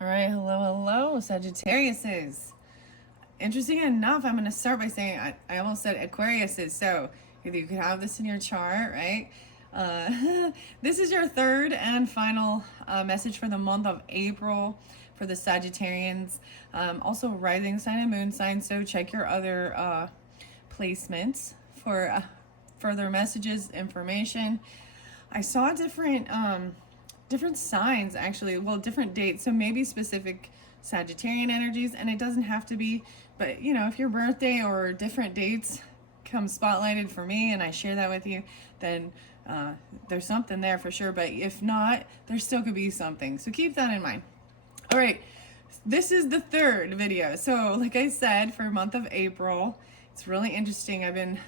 All right, hello, Sagittariuses. Interesting enough, I'm going to start by saying I almost said Aquariuses. So either you could have this in your chart, right? This is your third and final message for the month of April for the Sagittarians. Also, rising sign and moon sign. So check your other placements for further messages, information. I saw different signs actually, well, different dates, so maybe specific Sagittarian energies, and it doesn't have to be, but you know, if your birthday or different dates come spotlighted for me and I share that with you, then there's something there for sure. But if not, there still could be something, so keep that in mind. All right, this is the third video. So like I said, for month of April, it's really interesting. I've been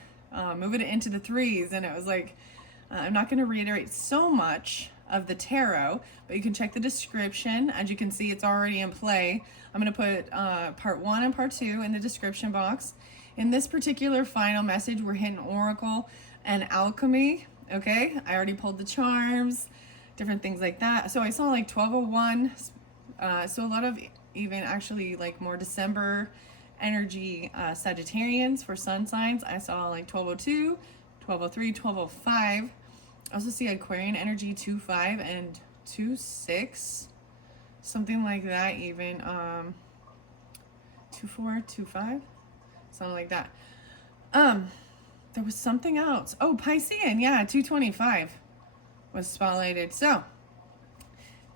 moving it into the threes, and it was like, I'm not going to reiterate so much of the tarot, but you can check the description. As you can see, it's already in play. I'm going to put part 1 and part 2 in the description box. In this particular final message, we're hitting Oracle and Alchemy. Okay, I already pulled the charms, different things like that. So I saw like 1201. So a lot of even actually like more December energy Sagittarians for sun signs. I saw like 1202, 1203, 1205. I also see Aquarian energy 2-5 and 2-6, something like that. Even 2-4, 2-5, something like that. There was something else. Oh, Piscean, yeah, 225 was spotlighted. So,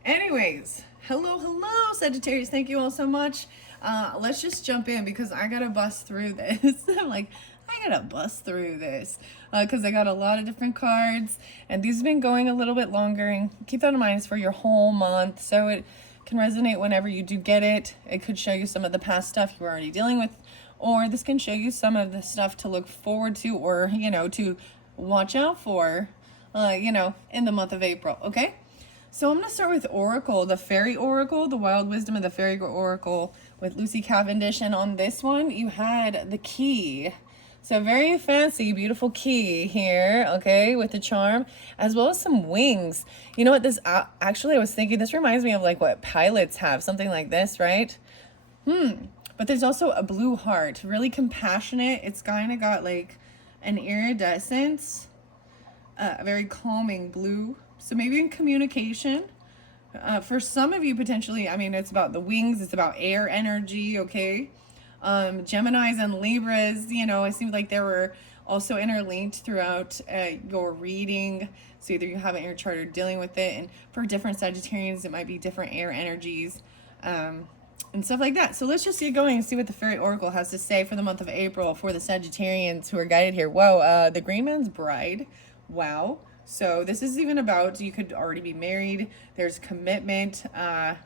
anyways, hello, Sagittarius. Thank you all so much. Let's just jump in because I gotta bust through this. I'm like, I gotta bust through this because I got a lot of different cards, and these have been going a little bit longer. And keep that in mind, it's for your whole month, so it can resonate whenever you do get it. It could show you some of the past stuff you were already dealing with, or this can show you some of the stuff to look forward to, or you know, to watch out for, you know, in the month of April. Okay. So I'm going to start with Oracle, the Fairy Oracle, the Wild Wisdom of the Fairy Oracle with Lucy Cavendish. And on this one, you had the key. So very fancy, beautiful key here, okay, with the charm, as well as some wings. You know what, this, actually, I was thinking, this reminds me of like what pilots have, something like this, right? But there's also a blue heart, really compassionate. It's kind of got like an iridescence, a very calming blue. So maybe in communication, for some of you potentially, I mean, it's about the wings, it's about air energy, okay? Geminis and Libras, you know, it seems like they were also interlinked throughout your reading. So either you have it in your chart or dealing with it. And for different Sagittarians, it might be different air energies and stuff like that. So let's just get going and see what the Fairy Oracle has to say for the month of April for the Sagittarians who are guided here. Whoa, the Green Man's Bride. Wow. So this is even about, you could already be married. There's commitment, a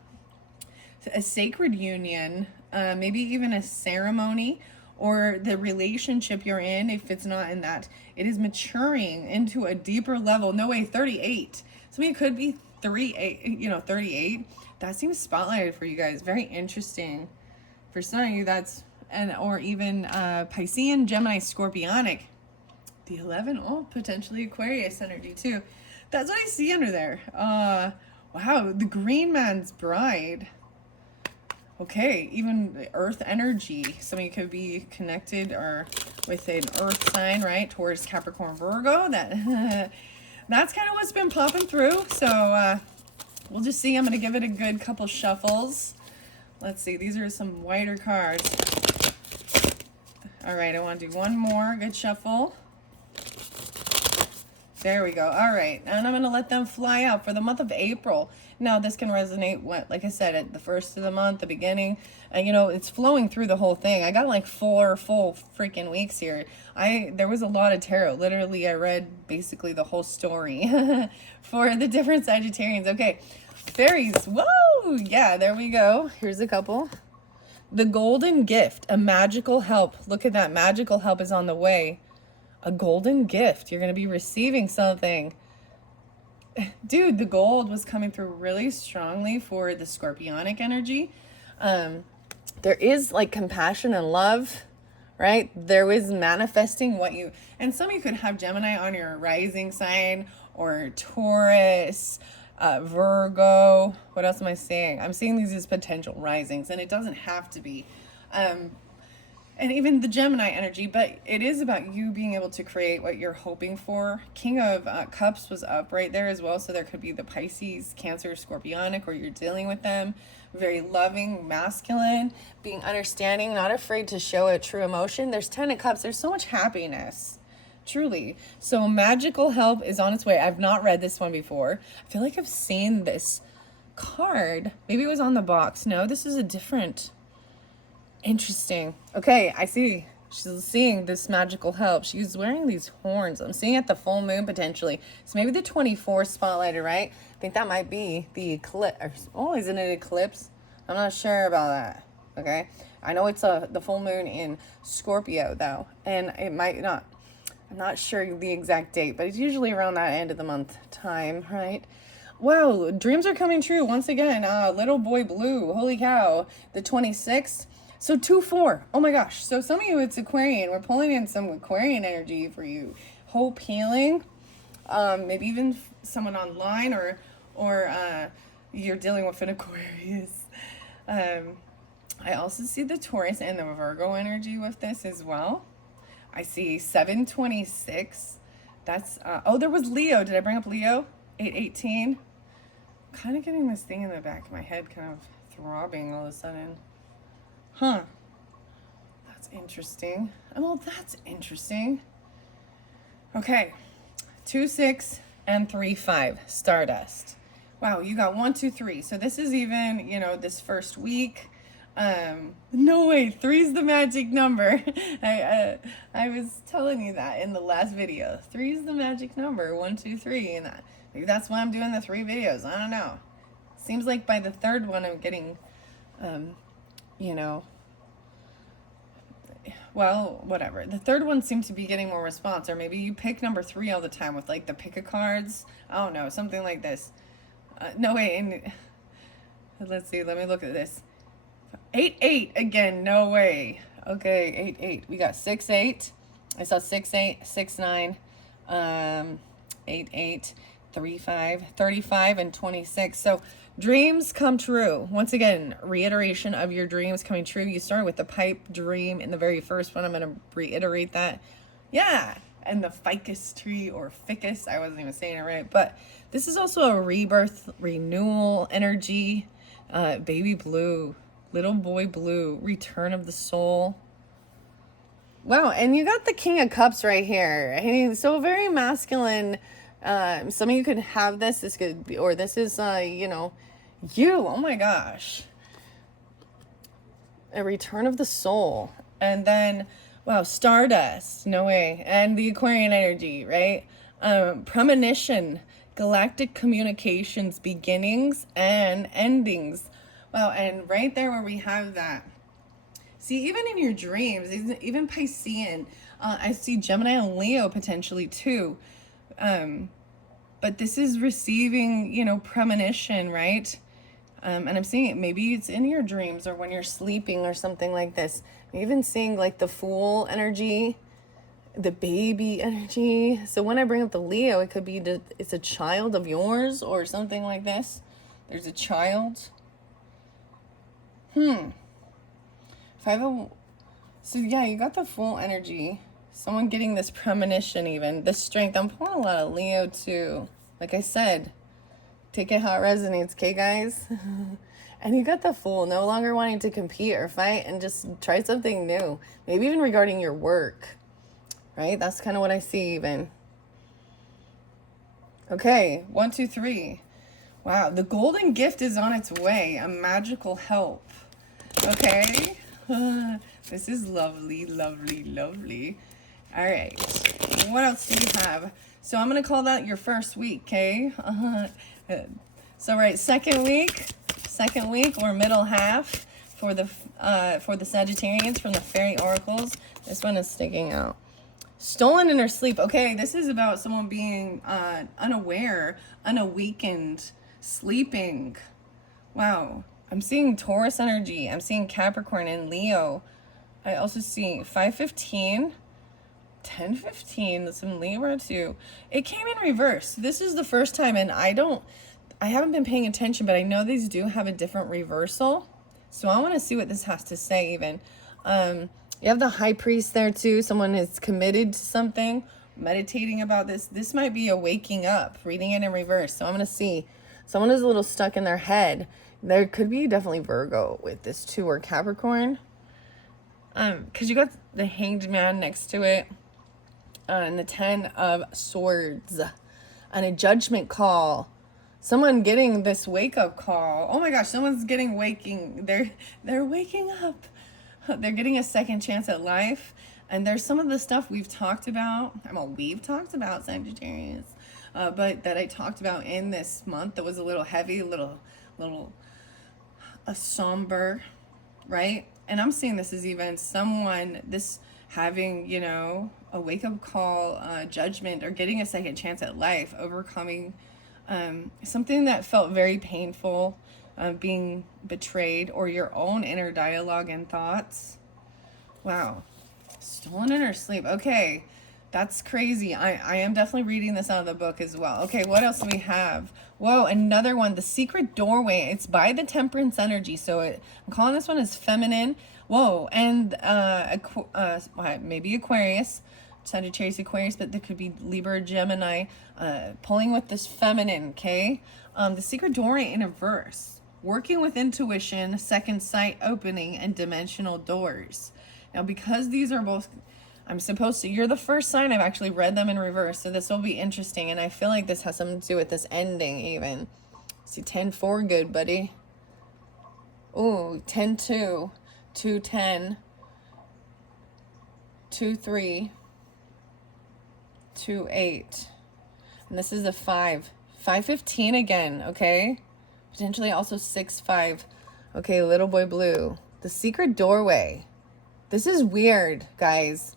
sacred union, maybe even a ceremony, or the relationship you're in, if it's not in that, it is maturing into a deeper level. No way, 38. So it could be 38. That seems spotlighted for you guys. Very interesting. For some of you, that's, or even Piscean, Gemini, Scorpionic. The 11, oh, potentially Aquarius energy too. That's what I see under there. Wow, the Green Man's Bride. Okay, even Earth energy. Some of you could be connected or with an Earth sign, right? Taurus, Capricorn, Virgo. That's kind of what's been popping through. So we'll just see. I'm going to give it a good couple shuffles. Let's see. These are some whiter cards. All right, I want to do one more good shuffle. There we go. All right. And I'm going to let them fly out for the month of April. Now, this can resonate, like I said, at the first of the month, the beginning. And, you know, it's flowing through the whole thing. I got like 4 full freaking weeks here. There was a lot of tarot. Literally, I read basically the whole story for the different Sagittarians. Okay. Fairies. Whoa. Yeah, there we go. Here's a couple. The Golden Gift, a magical help. Look at that. Magical help is on the way. A golden gift. You're going to be receiving something. Dude, the gold was coming through really strongly for the Scorpionic energy. There is like compassion and love, right? There is manifesting what you, and some of you could have Gemini on your rising sign or Taurus, Virgo. What else am I seeing? I'm seeing these as potential risings, and it doesn't have to be. And even the Gemini energy, but it is about you being able to create what you're hoping for. King of Cups was up right there as well, so there could be the Pisces, Cancer, Scorpionic, or you're dealing with them. Very loving, masculine, being understanding, not afraid to show a true emotion. There's 10 of Cups. There's so much happiness, truly. So magical help is on its way. I've not read this one before. I feel like I've seen this card. Maybe it was on the box. No, this is a different... Interesting. Okay, I see. She's seeing this magical help. She's wearing these horns. I'm seeing at the full moon potentially. So maybe the 24th spotlighted, right? I think that might be the eclipse. Oh, isn't it eclipse? I'm not sure about that. Okay. I know it's the full moon in Scorpio though, and it might not. I'm not sure the exact date, but it's usually around that end of the month time, right? Wow, dreams are coming true once again. Little boy blue. Holy cow. The 26th. So 2-4. Oh my gosh. So some of you, it's Aquarian. We're pulling in some Aquarian energy for you. Hope, healing. Maybe even someone online or you're dealing with an Aquarius. I also see the Taurus and the Virgo energy with this as well. I see 726. That's, oh, there was Leo. Did I bring up Leo? 818. Kind of getting this thing in the back of my head kind of throbbing all of a sudden. Huh. That's interesting. Well, that's interesting. Okay. 2-6 and 3-5. Stardust. Wow, you got 1, 2, 3. So this is even, this first week. No way. 3's the magic number. I was telling you that in the last video. 3's the magic number. 1, 2, 3. And maybe that's why I'm doing the 3 videos. I don't know. Seems like by the third one I'm getting... well, whatever. The third one seems to be getting more response, or maybe you pick number 3 all the time with like the pick a cards. I don't know, something like this. No way. Let's see. Let me look at this. 8-8 again. No way. Okay, 8-8. We got 6-8. I saw 6-8, 6-9, 8-8, 3-5, 35, and 26. So dreams come true. Once again, reiteration of your dreams coming true. You start with the pipe dream in the very first one. I'm going to reiterate that. Yeah. And the ficus tree or ficus. I wasn't even saying it right. But this is also a rebirth, renewal energy. Baby blue, little boy blue, return of the soul. Wow. And you got the King of Cups right here. I mean, so very masculine. Some of you could have this. This could be, or this is, you, oh my gosh. A return of the soul. And then, wow, stardust, no way. And the Aquarian energy, right? Premonition, galactic communications, beginnings and endings. Wow, and right there where we have that. See, even in your dreams, even Piscean, I see Gemini and Leo potentially too. But this is receiving, premonition, right? And I'm seeing it, maybe it's in your dreams or when you're sleeping or something like this. I'm even seeing like the Fool energy, the baby energy. So when I bring up the Leo, it could be it's a child of yours or something like this. There's a child. So yeah, you got the Fool energy. Someone getting this premonition even. This strength. I'm pulling a lot of Leo too. Like I said, take it how it resonates, okay, guys? And you got the Fool, no longer wanting to compete or fight and just try something new. Maybe even regarding your work, right? That's kind of what I see even. Okay, 1, 2, 3. Wow, the golden gift is on its way. A magical help. Okay. This is lovely, lovely, lovely. All right. What else do you have? So I'm going to call that your first week, okay? So right, second week or middle half for the Sagittarians from the fairy oracles. This one is sticking out. Stolen in her sleep. Okay, this is about someone being unaware, unawakened, sleeping. Wow. I'm seeing Taurus energy. I'm seeing Capricorn and Leo. I also see 5-15, 10-15, some Libra too. It came in reverse. This is the first time, and I haven't been paying attention, but I know these do have a different reversal. So I want to see what this has to say even. You have the high priest there too. Someone is committed to something, meditating about this. This might be a waking up, reading it in reverse. So I'm going to see. Someone is a little stuck in their head. There could be definitely Virgo with this too, or Capricorn. Because you got the Hanged Man next to it. And the 10 of Swords. And a judgment call. Someone getting this wake-up call. Oh my gosh, someone's getting they're waking up. They're getting a second chance at life. And there's some of the stuff we've talked about. We've talked about Sagittarius. But that I talked about in this month that was a little heavy, a little somber, right? And I'm seeing this as even this having, you know, a wake-up call, judgment, or getting a second chance at life, overcoming something that felt very painful, being betrayed, or your own inner dialogue and thoughts. Wow. Stolen inner sleep. Okay. That's crazy. I am definitely reading this out of the book as well. Okay, what else do we have? Whoa, another one. The Secret Doorway. It's by the Temperance energy. So I'm calling this one as feminine. Whoa, and maybe Aquarius. Sagittarius, Aquarius, but there could be Libra, Gemini, pulling with this feminine, okay? The Secret Doorway in a verse. Working with intuition, second sight opening, and dimensional doors. Now, because these are both... you're the first sign I've actually read them in reverse, so this will be interesting, and I feel like this has something to do with this ending, even. See, 10-4, good, buddy. Ooh, 10-2, 2-10, 2-3, 2-8, and this is a 5. 5-15 again, okay? Potentially also 6-5. Okay, Little Boy Blue. The Secret Doorway. This is weird, guys.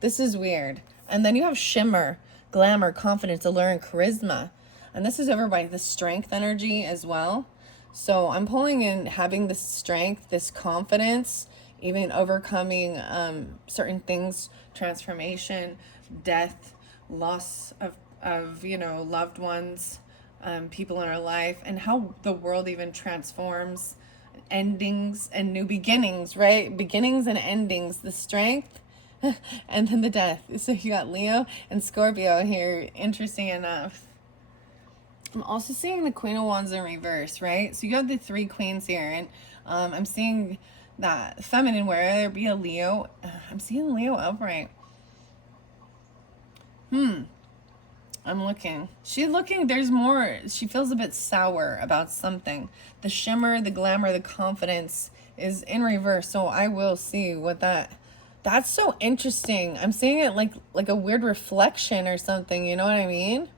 This is weird. And then you have Shimmer, Glamour, Confidence, Allure, and Charisma. And this is over by the Strength energy as well. So I'm pulling in having this strength, this confidence, even overcoming certain things, transformation, death, loss of you know, loved ones, people in our life, and how the world even transforms, endings and new beginnings, right? Beginnings and endings, the strength, and then the death. So you got Leo and Scorpio here, interesting enough. I'm also seeing the Queen of Wands in reverse, right? So you got the 3 queens here, and I'm seeing that feminine, where there be a Leo. I'm seeing Leo upright. I'm looking. There's more. She feels a bit sour about something. The shimmer, the glamour, the confidence is in reverse. So I will see what that's so interesting. I'm seeing it like a weird reflection or something. You know what I mean?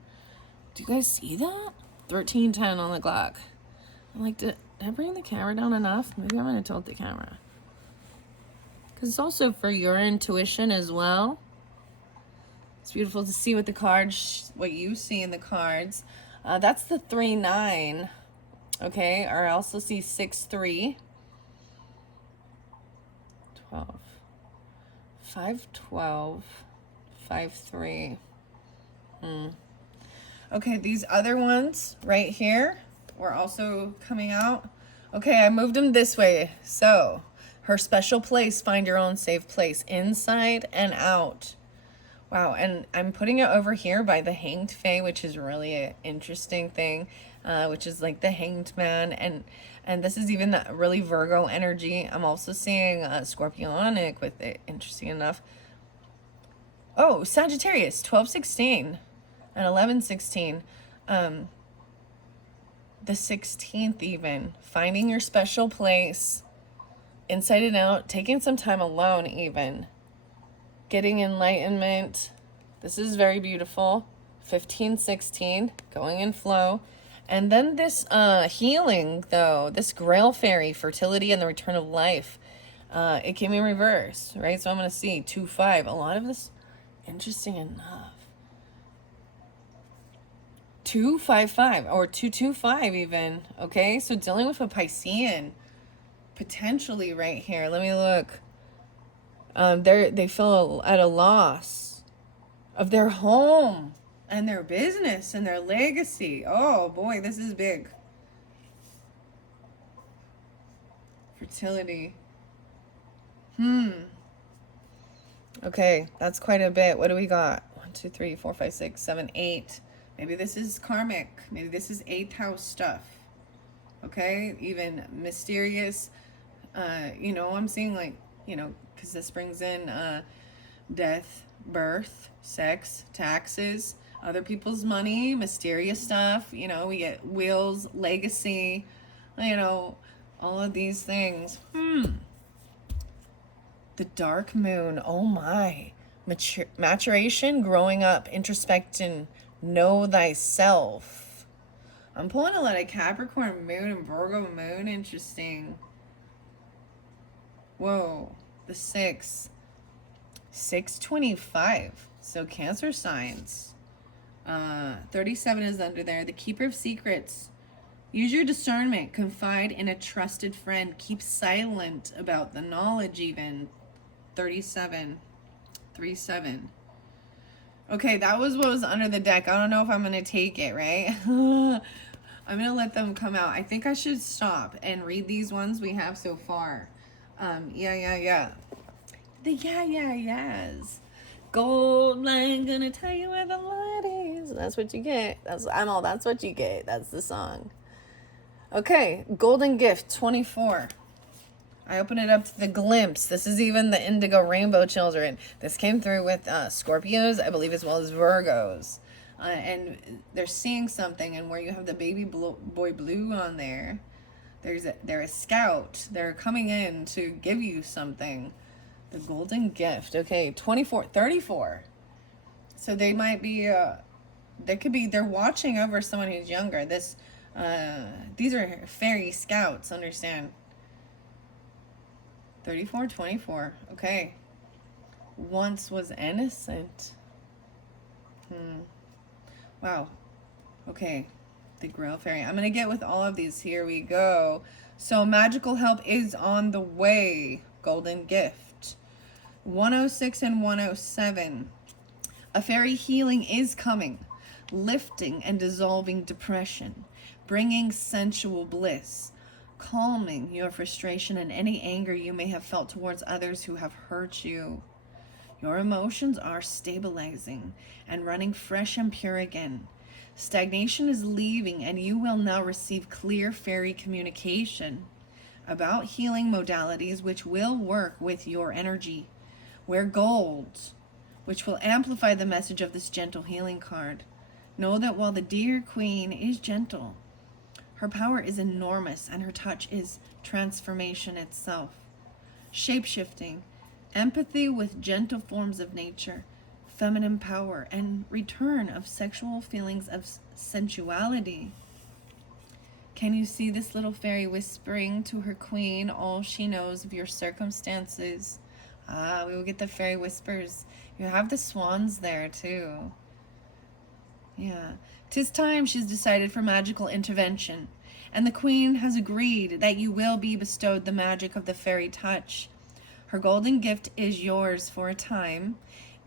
Do you guys see that? 13:10 on the clock. I'm like, did I bring the camera down enough? Maybe I'm going to tilt the camera. Because it's also for your intuition as well. It's beautiful to see what the cards, what you see in the cards. That's the 3-9. Okay, or I also see 6-3. 12. 5-12. 5-3. Okay, these other ones right here were also coming out. Okay, I moved them this way. So, her special place, find your own safe place, inside and out. Wow, and I'm putting it over here by the Hanged Fae, which is really an interesting thing, which is like the Hanged Man, and this is even the really Virgo energy. I'm also seeing Scorpionic with it, interesting enough. Oh, Sagittarius, 12-16 and 11-16. The 16th even, finding your special place, inside and out, taking some time alone even. Getting enlightenment. This is very beautiful. 15-16, going in flow. And then this healing, though, this Grail Fairy, fertility and the return of life. It came in reverse, right? So I'm going to see 2-5. A lot of this, interesting enough. 2-5-5 or 2-2-5 even. Okay, so dealing with a Piscean potentially right here. Let me look. They feel at a loss of their home. and their business and their legacy. Oh boy, this is big. Fertility. Okay, that's quite a bit. What do we got? 1, 2, 3, 4, 5, 6, 7, 8. Maybe this is karmic. Maybe this is 8th house stuff. Okay, even mysterious. I'm seeing like, because this brings in death, birth, sex, taxes, other people's money, mysterious stuff. We get wills, legacy, all of these things. The dark moon, oh my. Maturation, growing up, introspection, know thyself. I'm pulling a lot of Capricorn moon and Virgo moon. Interesting. Whoa. The 6. 625. So Cancer signs. 37 is under there. The keeper of secrets. Use your discernment. Confide in a trusted friend. Keep silent about the knowledge even. 37. 37. Okay, that was what was under the deck. I don't know if I'm going to take it, right? I'm going to let them come out. I think I should stop and read these ones we have so far. Yeah. The yeahs. Gold line, gonna tell you where the light is. That's what you get. That's what you get. That's the song. Okay, golden gift 24. I open it up to the glimpse. This is even the indigo rainbow children. This came through with Scorpios, I believe, as well as Virgos. And they're seeing something, and where you have the baby boy blue on there, they're a scout. They're coming in to give you something. The golden gift. Okay, 24, 34. So they might be, they're watching over someone who's younger. These are fairy scouts, understand? 34, 24. Okay. Once was innocent. Wow. Okay. The Grail Fairy. I'm going to get with all of these. Here we go. So magical help is on the way. Golden gift. 106 and 107. A fairy healing is coming. Lifting and dissolving depression. Bringing sensual bliss. Calming your frustration and any anger you may have felt towards others who have hurt you. Your emotions are stabilizing and running fresh and pure again. Stagnation is leaving, and you will now receive clear fairy communication about healing modalities which will work with your energy. Wear gold, which will amplify the message of this gentle healing card. Know that while the dear queen is gentle, her power is enormous, and her touch is transformation itself. Shape-shifting, empathy with gentle forms of nature, feminine power, and return of sexual feelings of sensuality. Can you see this little fairy whispering to her queen all she knows of your circumstances? We will get the fairy whispers. You have the swans there too. Yeah. 'Tis time she's decided for magical intervention, and the queen has agreed that you will be bestowed the magic of the fairy touch. Her golden gift is yours for a time,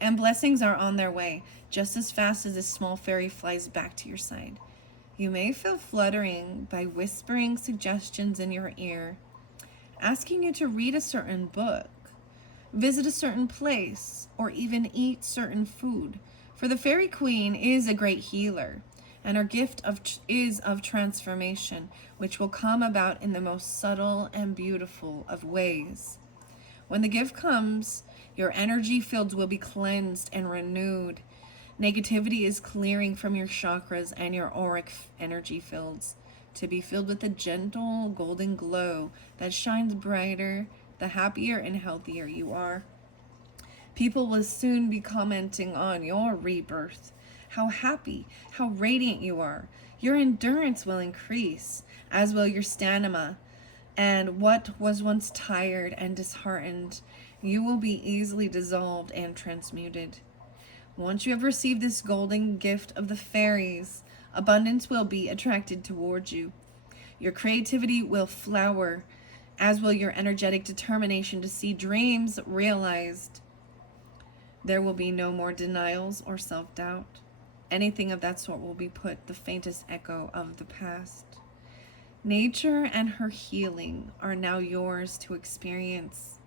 and blessings are on their way, just as fast as this small fairy flies back to your side. You may feel fluttering by whispering suggestions in your ear, asking you to read a certain book, visit a certain place, or even eat certain food. For the fairy queen is a great healer, and her gift is of transformation, which will come about in the most subtle and beautiful of ways. When the gift comes, your energy fields will be cleansed and renewed. Negativity is clearing from your chakras and your auric energy fields to be filled with a gentle golden glow that shines brighter the happier and healthier you are. People will soon be commenting on your rebirth, how happy, how radiant you are. Your endurance will increase, as will your stamina. And what was once tired and disheartened, you will be easily dissolved and transmuted. Once you have received this golden gift of the fairies, abundance will be attracted towards you. Your creativity will flower, as will your energetic determination to see dreams realized. There will be no more denials or self-doubt. Anything of that sort will be put the faintest echo of the past. Nature and her healing are now yours to experience.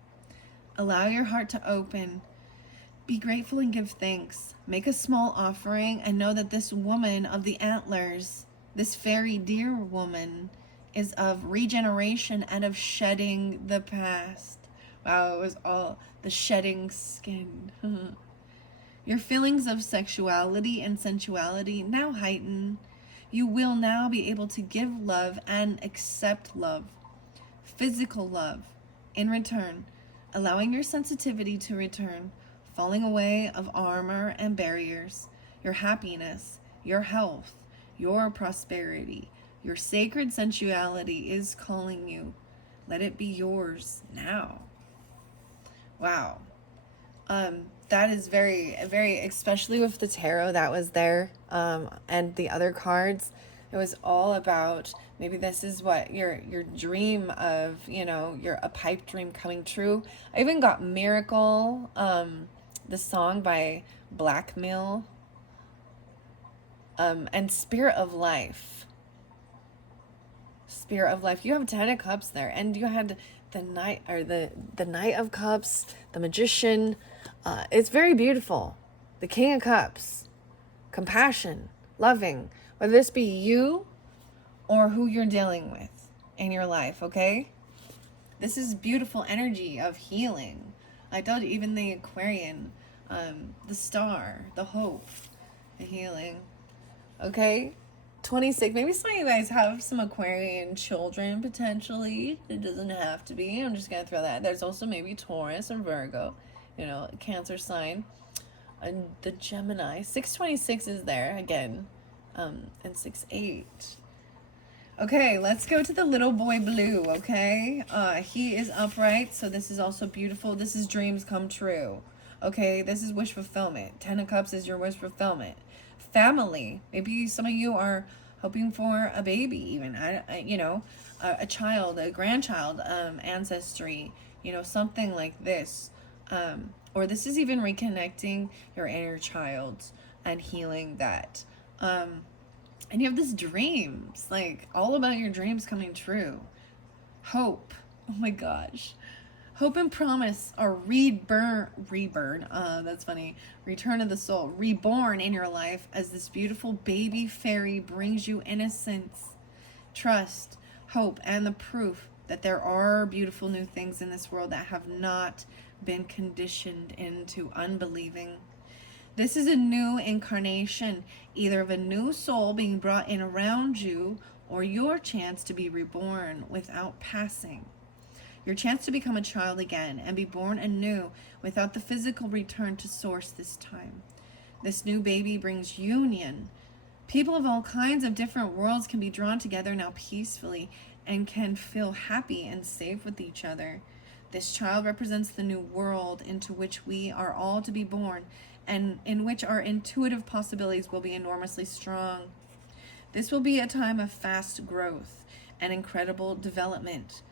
Allow your heart to open. Be grateful and give thanks. Make a small offering and know that this woman of the antlers, this fairy dear woman, is of regeneration and of shedding the past. Wow, it was all the shedding skin. Your feelings of sexuality and sensuality now heighten. You will now be able to give love and accept love, physical love, in return, allowing your sensitivity to return, falling away of armor and barriers, your happiness, your health, your prosperity, your sacred sensuality is calling you. Let it be yours now. Wow. That is very, very, especially with the tarot that was there, and the other cards. It was all about, maybe this is what your dream of, a pipe dream coming true. I even got Miracle, the song by Blackmail, and Spirit of Life. Spirit of Life. You have 10 of Cups there, and you had the Knight, or the Knight of Cups, the Magician. It's very beautiful. The King of Cups, compassion, loving, whether this be you or who you're dealing with in your life, okay? This is beautiful energy of healing. I told you, even the Aquarian, the star, the hope, the healing, okay? 26, maybe some of you guys have some Aquarian children, potentially. It doesn't have to be. I'm just going to throw that. There's also maybe Taurus or Virgo, Cancer sign. And the Gemini. 626 is there again. And 6-8. Okay, let's go to the little boy blue, okay? He is upright, so this is also beautiful. This is dreams come true. Okay, this is wish fulfillment. 10 of Cups is your wish fulfillment. Family. Maybe some of you are hoping for a baby, even, a child, a grandchild, ancestry, something like this. Or this is even reconnecting your inner child and healing that. And you have this dreams, like all about your dreams coming true. Hope. Oh my gosh. Hope and promise are reborn. That's funny. Return of the soul. Reborn in your life as this beautiful baby fairy brings you innocence, trust, hope, and the proof that there are beautiful new things in this world that have not been conditioned into unbelieving. This is a new incarnation, either of a new soul being brought in around you or your chance to be reborn without passing. Your chance to become a child again and be born anew without the physical return to source this time. This new baby brings union. People of all kinds of different worlds can be drawn together now peacefully and can feel happy and safe with each other. This child represents the new world into which we are all to be born, and in which our intuitive possibilities will be enormously strong. This will be a time of fast growth and incredible development.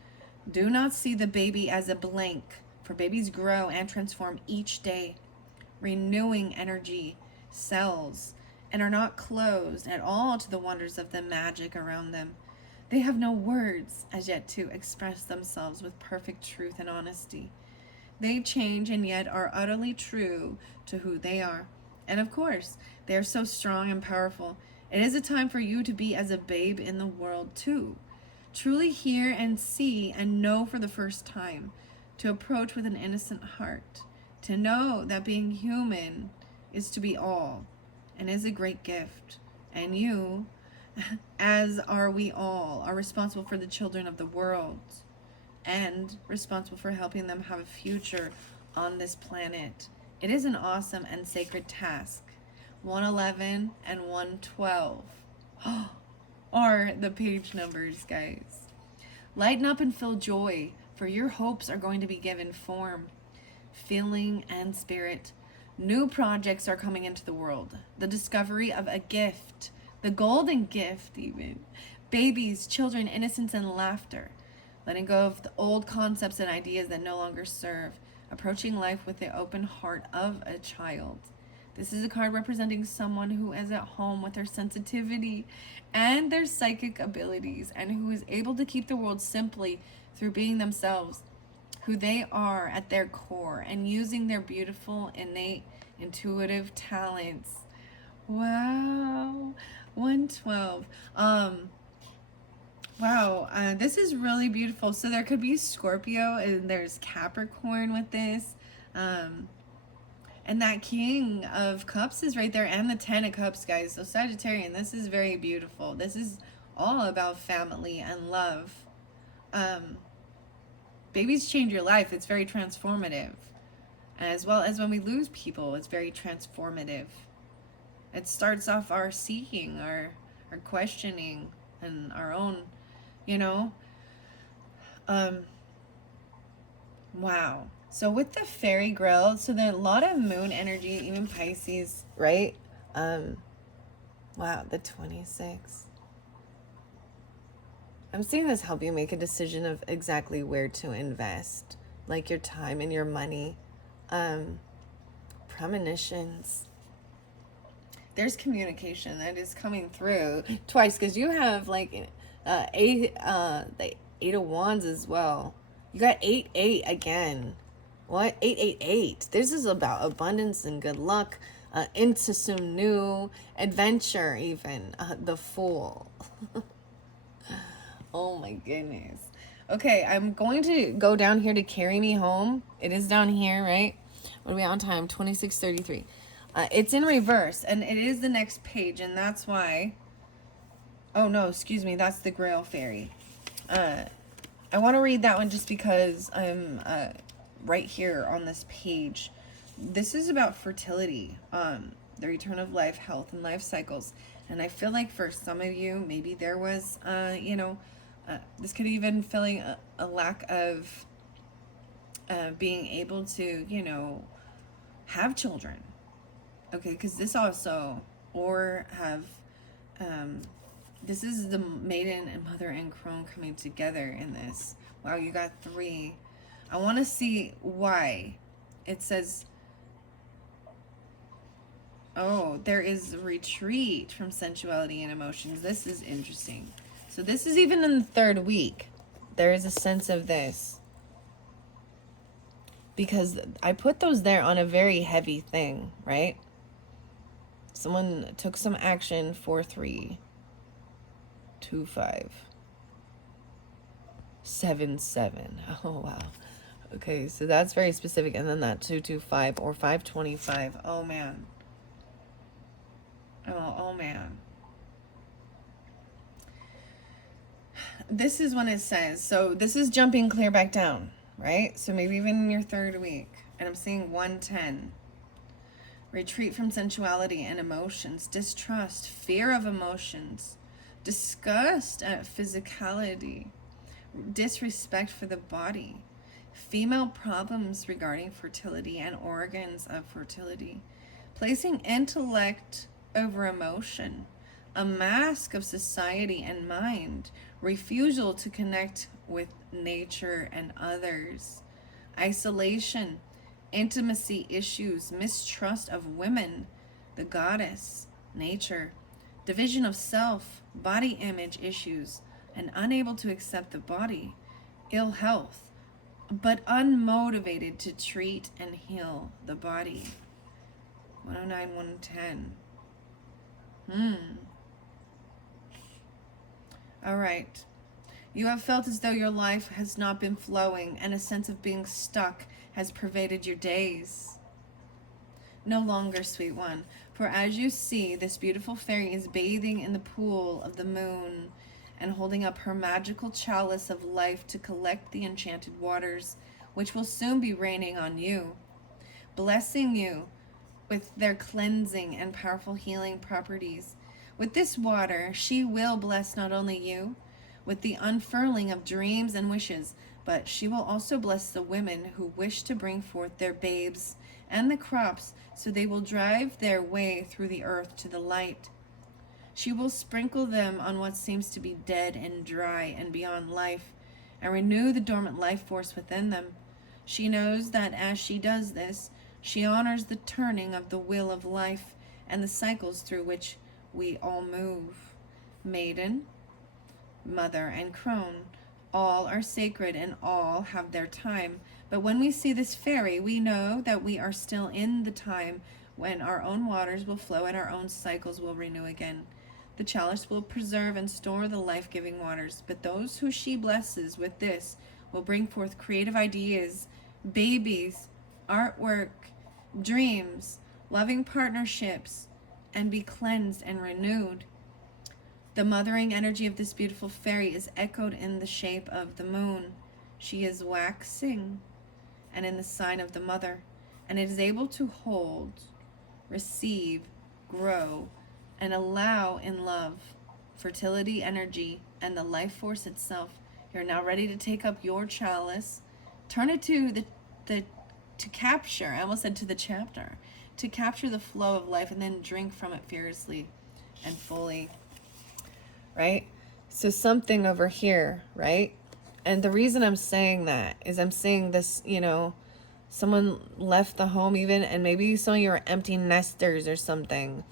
Do not see the baby as a blank, for babies grow and transform each day, renewing energy, cells, and are not closed at all to the wonders of the magic around them. They have no words as yet to express themselves with perfect truth and honesty. They change and yet are utterly true to who they are. And of course, they are so strong and powerful. It is a time for you to be as a babe in the world too. Truly hear and see and know for the first time. To approach with an innocent heart. To know that being human is to be all and is a great gift. And you, as are we all, are responsible for the children of the world and responsible for helping them have a future on this planet. It is an awesome and sacred task. 111 and 112 are the page numbers, guys. Lighten up and feel joy, for your hopes are going to be given form, feeling, and spirit. New projects are coming into the world. The discovery of a gift, the golden gift even. Babies, children, innocence, and laughter. Letting go of the old concepts and ideas that no longer serve. Approaching life with the open heart of a child. This is a card representing someone who is at home with their sensitivity and their psychic abilities, and who is able to keep the world simply through being themselves, who they are at their core, and using their beautiful, innate, intuitive talents. Wow. 112. Wow, this is really beautiful. So there could be Scorpio, and there's Capricorn with this. And that King of Cups is right there, and the Ten of Cups, guys. So Sagittarian, this is very beautiful. This is all about family and love. Babies change your life. It's very transformative. As well as when we lose people, it's very transformative. It starts off our seeking, our questioning, and our own, you know. Wow. So with the fairy grill, so there's a lot of moon energy, even Pisces, right? Wow, the 26. I'm seeing this help you make a decision of exactly where to invest, like your time and your money. Premonitions. There's communication that is coming through twice, because you have like the 8 of Wands as well. You got 8-8 again. What? 888. This is about abundance and good luck, into some new adventure even. The Fool. Oh my goodness. Okay, I'm going to go down here to Carry Me Home. It is down here, right? What are we on time? 26:33. It's in reverse, and it is the next page, and that's why... Oh no, excuse me, that's the Grail Fairy. I want to read that one just because I'm... right here on this page. This is about fertility, the return of life, health, and life cycles. And I feel like for some of you, maybe there was, this could even feeling a lack of being able to, have children. Okay, because this also, or have, this is the maiden and mother and crone coming together in this. Wow, you got 3. I want to see why. It says, oh, there is a retreat from sensuality and emotions. This is interesting. So this is even in the 3rd week. There is a sense of this. Because I put those there on a very heavy thing, right? Someone took some action. 4-3, 2-5, 7-7. Oh, wow. Okay, so that's very specific. And then that 2-2-5 or 5-25. Oh, man. Oh, man. This is when it says, so this is jumping clear back down, right? So maybe even in your 3rd week. And I'm seeing 110. Retreat from sensuality and emotions. Distrust, fear of emotions. Disgust at physicality. Disrespect for the body. Female problems regarding fertility and organs of fertility. Placing intellect over emotion. A mask of society and mind. Refusal to connect with nature and others. Isolation. Intimacy issues. Mistrust of women. The goddess. Nature. Division of self. Body image issues. And unable to accept the body. Ill health, but unmotivated to treat and heal the body. 109, 110. All right. You have felt as though your life has not been flowing, and a sense of being stuck has pervaded your days. No longer, sweet one, for as you see, this beautiful fairy is bathing in the pool of the moon and holding up her magical chalice of life to collect the enchanted waters, which will soon be raining on you, blessing you with their cleansing and powerful healing properties. With this water, she will bless not only you with the unfurling of dreams and wishes, but she will also bless the women who wish to bring forth their babes and the crops, so they will drive their way through the earth to the light. She will sprinkle them on what seems to be dead and dry and beyond life, and renew the dormant life force within them. She knows that as she does this, She honors the turning of the wheel of life and the cycles through which we all move. Maiden, Mother, and Crone, all are sacred and all have their time. But when we see this fairy, we know that we are still in the time when our own waters will flow and our own cycles will renew again. The chalice will preserve and store the life-giving waters, but those who she blesses with this will bring forth creative ideas, babies, artwork, dreams, loving partnerships, and be cleansed and renewed. The mothering energy of this beautiful fairy is echoed in the shape of the moon. She is waxing and in the sign of the mother, and it is able to hold, receive, grow, and allow in love, fertility energy, and the life force itself. You're now ready to take up your chalice, turn it to to capture, I almost said to the chapter, to capture the flow of life, and then drink from it fearlessly and fully. Right? So something over here, right? And the reason I'm saying that is I'm saying this, you know, someone left the home even, and maybe some of you are empty nesters or something.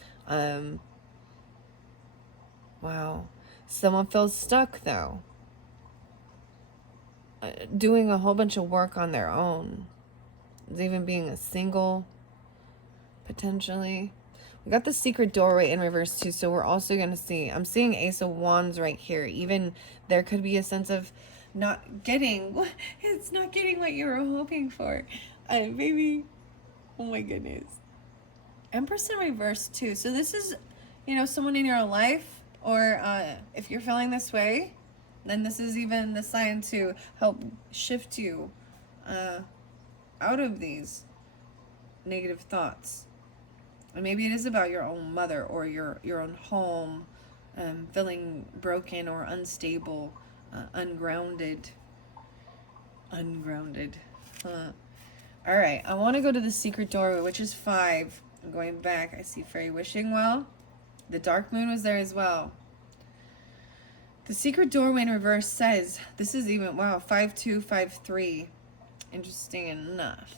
Wow. Someone feels stuck though. Doing a whole bunch of work on their own. Even being a single, potentially. We got the secret doorway in reverse too, so we're also going to see, I'm seeing Ace of Wands right here. Even there could be a sense of not getting, it's not getting what you were hoping for. Maybe, oh my goodness. Empress in reverse too. So this is, you know, someone in your life, or if you're feeling this way, then this is even the sign to help shift you out of these negative thoughts. And maybe it is about your own mother or your own home, feeling broken or unstable, ungrounded. All right, I want to go to the secret doorway, which is 5. I'm going back. I see Fairy Wishing Well. The dark moon was there as well. The secret doorway in reverse says, this is even, wow, 5253. Interesting enough.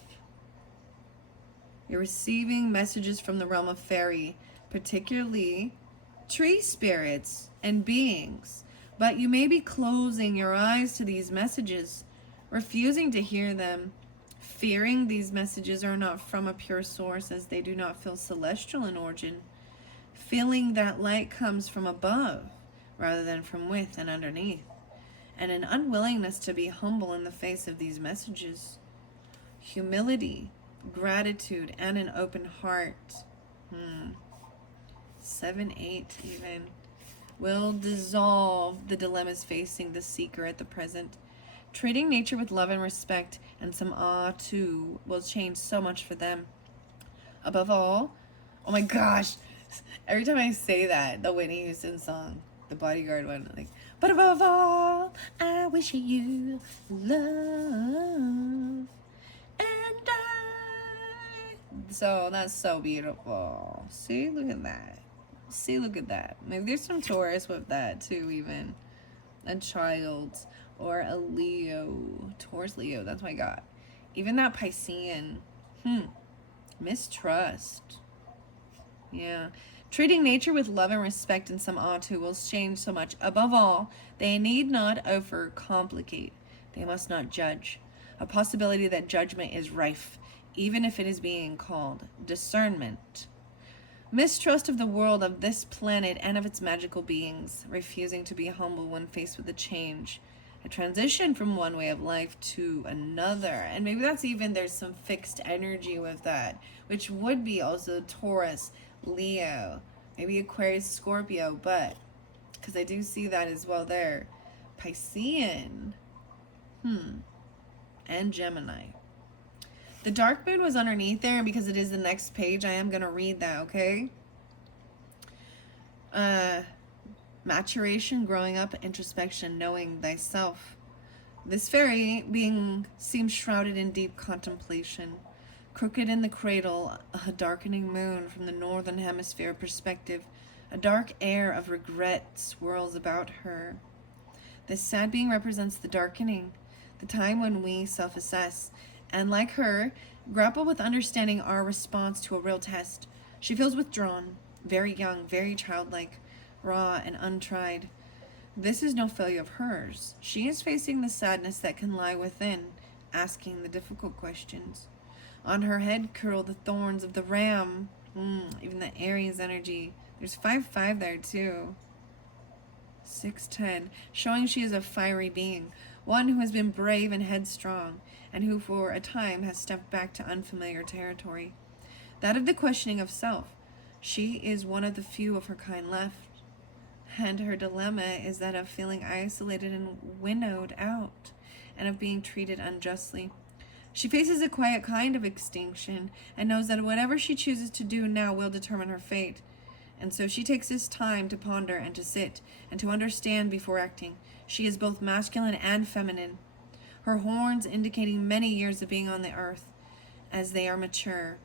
You're receiving messages from the realm of fairy, particularly tree spirits and beings. But you may be closing your eyes to these messages, refusing to hear them, fearing these messages are not from a pure source as they do not feel celestial in origin, feeling that light comes from above rather than from with and underneath, and an unwillingness to be humble in the face of these messages. Humility, gratitude, and an open heart. 7, 8 even. Will dissolve the dilemmas facing the seeker at the present. Treating nature with love and respect and some awe too will change so much for them. Above all, oh my gosh, every time I say that, the Whitney Houston song, the Bodyguard one, like, but above all, I wish you love. So that's so beautiful. See, look at that. See, look at that. Maybe there's some Taurus with that too, even. A child or a Leo. Taurus, Leo, that's what I got. Even that Piscean. Mistrust. Yeah. Treating nature with love and respect and some awe too will change so much. Above all, they need not overcomplicate. They must not judge. A possibility that judgment is rife, even if it is being called discernment. Mistrust of the world, of this planet, and of its magical beings, refusing to be humble when faced with a change, a transition from one way of life to another. And maybe that's even, there's some fixed energy with that, which would be also Taurus, Leo, maybe Aquarius, Scorpio, but, because I do see that as well there. Piscean, and Gemini. The dark moon was underneath there, and because it is the next page, I am going to read that, okay? Maturation, growing up, introspection, knowing thyself. This fairy being seems shrouded in deep contemplation. Crooked in the cradle, a darkening moon from the northern hemisphere perspective, a dark air of regret swirls about her. This sad being represents the darkening, the time when we self-assess and like her, grapple with understanding our response to a real test. She feels withdrawn, very young, very childlike, raw and untried. This is no failure of hers. She is facing the sadness that can lie within, asking the difficult questions. On her head curl the thorns of the ram, even the Aries energy. There's 5-5 there too. 6-10, showing she is a fiery being, one who has been brave and headstrong, and who for a time has stepped back to unfamiliar territory. That of the questioning of self. She is one of the few of her kind left, and her dilemma is that of feeling isolated and winnowed out, and of being treated unjustly. She faces a quiet kind of extinction, and knows that whatever she chooses to do now will determine her fate. And so she takes this time to ponder and to sit, and to understand before acting. She is both masculine and feminine, her horns indicating many years of being on the earth, as they are mature,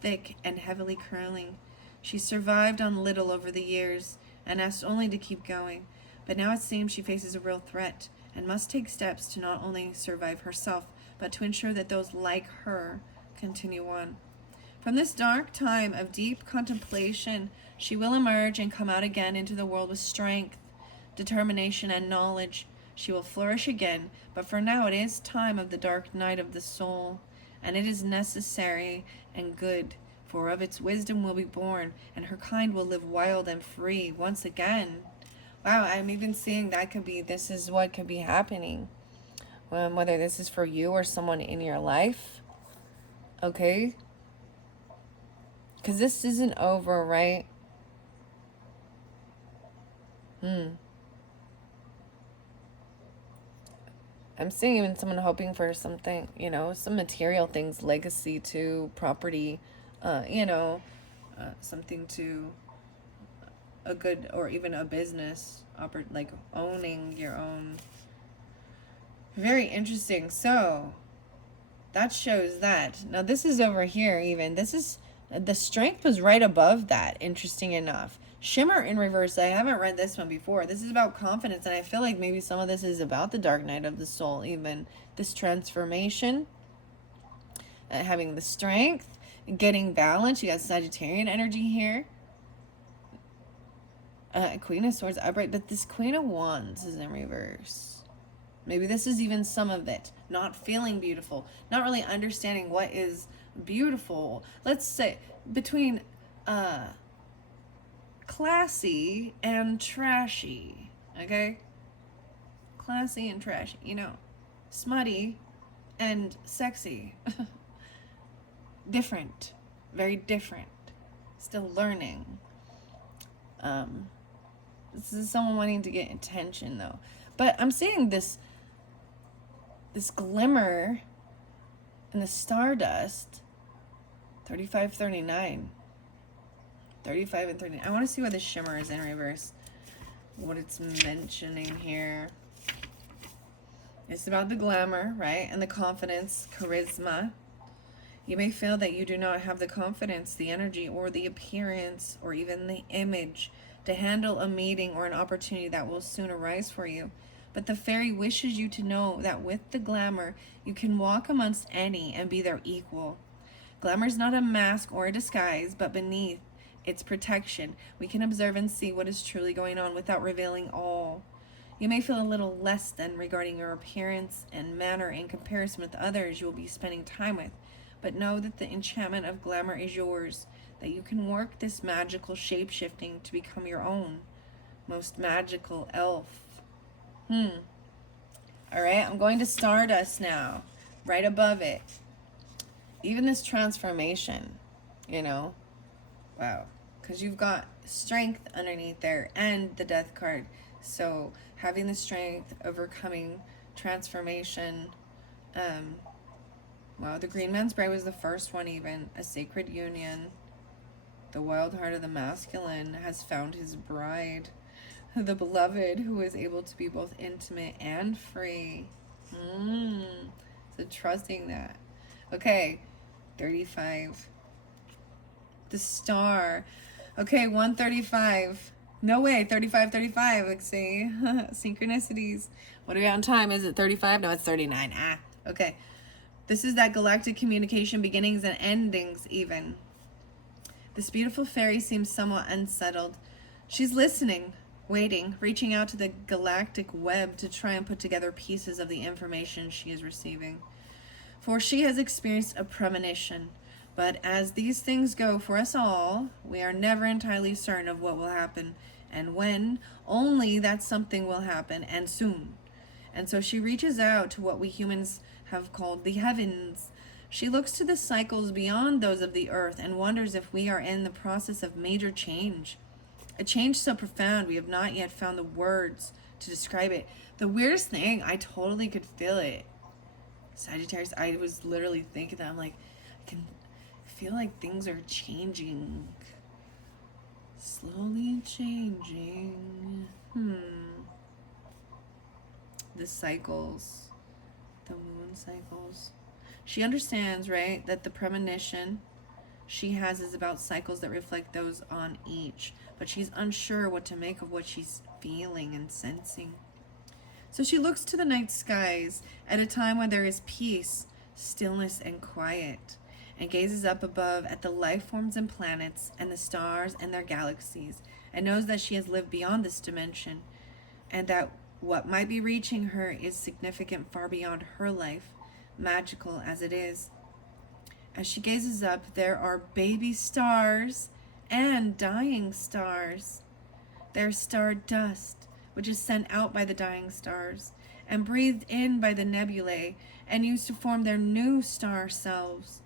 thick, and heavily curling. She survived on little over the years, and asked only to keep going. But now it seems she faces a real threat, and must take steps to not only survive herself, but to ensure that those like her continue on. From this dark time of deep contemplation, she will emerge and come out again into the world with strength, determination, and knowledge. She will flourish again, but for now it is time of the dark night of the soul, and it is necessary and good, for of its wisdom will be born, and her kind will live wild and free once again. Wow, I'm even seeing this is what could be happening. Whether this is for you or someone in your life. Okay? Because this isn't over, right? I'm seeing even someone hoping for something, some material things, legacy to property, something to a good, or even a business, like owning your own. Very interesting. So that shows that. Now this is over here even. This is, the strength was right above that, interesting enough. Shimmer in reverse, I haven't read this one before. This is about confidence, and I feel like maybe some of this is about the dark night of the soul, even this transformation, having the strength, getting balance. You got Sagittarian energy here. Queen of Swords upright, but this Queen of Wands is in reverse. Maybe this is even some of it. Not feeling beautiful, not really understanding what is beautiful. Let's say between classy and trashy, okay? Classy and trashy, smutty and sexy. Different, very different. Still learning. This is someone wanting to get attention though. But I'm seeing this glimmer in the stardust. 35, 39. 35 and 39. I want to see why the shimmer is in reverse. What it's mentioning here. It's about the glamour, right? And the confidence, charisma. You may feel that you do not have the confidence, the energy, or the appearance, or even the image to handle a meeting or an opportunity that will soon arise for you. But the fairy wishes you to know that with the glamour, you can walk amongst any and be their equal. Glamour is not a mask or a disguise, but beneath its protection, we can observe and see what is truly going on without revealing all. You may feel a little less than regarding your appearance and manner in comparison with others you will be spending time with, but know that the enchantment of glamour is yours, that you can work this magical shape-shifting to become your own most magical elf. Alright, I'm going to Stardust now, right above it. Even this transformation, wow. Because you've got strength underneath there and the death card. So having the strength, overcoming transformation. Wow, the Green Man's Bride was the first one even. A sacred union. The wild heart of the masculine has found his bride. The beloved who is able to be both intimate and free. So trusting that. Okay, 35. The star. Okay, 135. No way, 35. Let's see. Synchronicities. What are we on time? Is it 35? No, it's 39. Okay. This is that galactic communication, beginnings and endings even. This beautiful fairy seems somewhat unsettled. She's listening, waiting, reaching out to the galactic web to try and put together pieces of the information she is receiving. For she has experienced a premonition. But as these things go for us all, we are never entirely certain of what will happen and when, only that something will happen, and soon. And so she reaches out to what we humans have called the heavens. She looks to the cycles beyond those of the earth and wonders if we are in the process of major change. A change so profound we have not yet found the words to describe it. The weirdest thing, I totally could feel it. Sagittarius, I was literally thinking that. I'm like, I can feel like things are changing. Slowly changing. The cycles. The moon cycles. She understands, right, that the premonition she has is about cycles that reflect those on each. But she's unsure what to make of what she's feeling and sensing. So she looks to the night skies at a time when there is peace, stillness, and quiet, and gazes up above at the life forms and planets and the stars and their galaxies, and knows that she has lived beyond this dimension, and that what might be reaching her is significant far beyond her life, magical as it is. As she gazes up, there are baby stars and dying stars. There's star dust, which is sent out by the dying stars and breathed in by the nebulae and used to form their new star selves.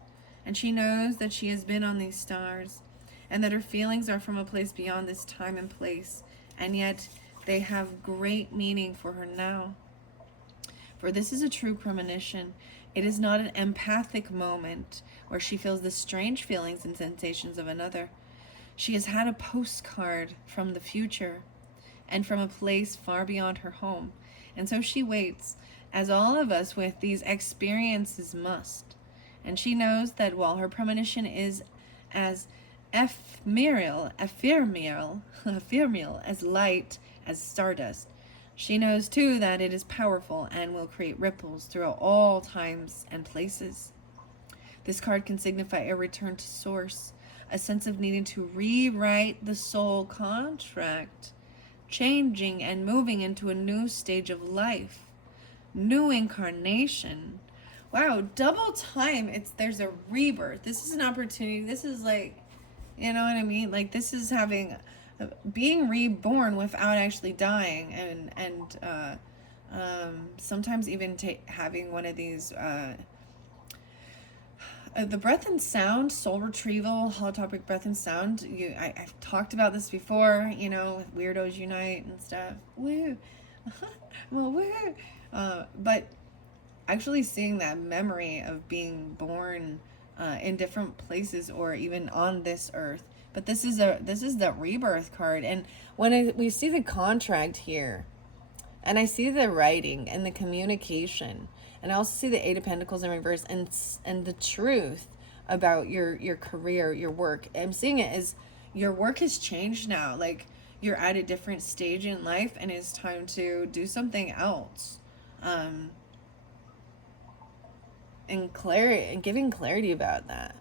And she knows that she has been on these stars and that her feelings are from a place beyond this time and place, and yet they have great meaning for her now. For this is a true premonition. It is not an empathic moment where she feels the strange feelings and sensations of another. She has had a postcard from the future and from a place far beyond her home. And so she waits, as all of us with these experiences must. And she knows that while her premonition is as ephemeral as light as stardust, she knows too that it is powerful and will create ripples throughout all times and places. This card can signify a return to source, a sense of needing to rewrite the soul contract, changing and moving into a new stage of life, new incarnation. Wow, double time. There's a rebirth. This is an opportunity. This is like, you know what I mean? Like, this is being reborn without actually dying, and sometimes even having one of these the breath and sound, soul retrieval, holotropic breath and sound. I've talked about this before, with Weirdos Unite and stuff. Woo. Well, woo. But actually seeing that memory of being born in different places or even on this earth. But this is the rebirth card. And when we see the contract here, and I see the writing and the communication, and I also see the Eight of Pentacles in reverse, and the truth about your career, your work. I'm seeing it as your work has changed now. Like, you're at a different stage in life, and it's time to do something else. And giving clarity about that.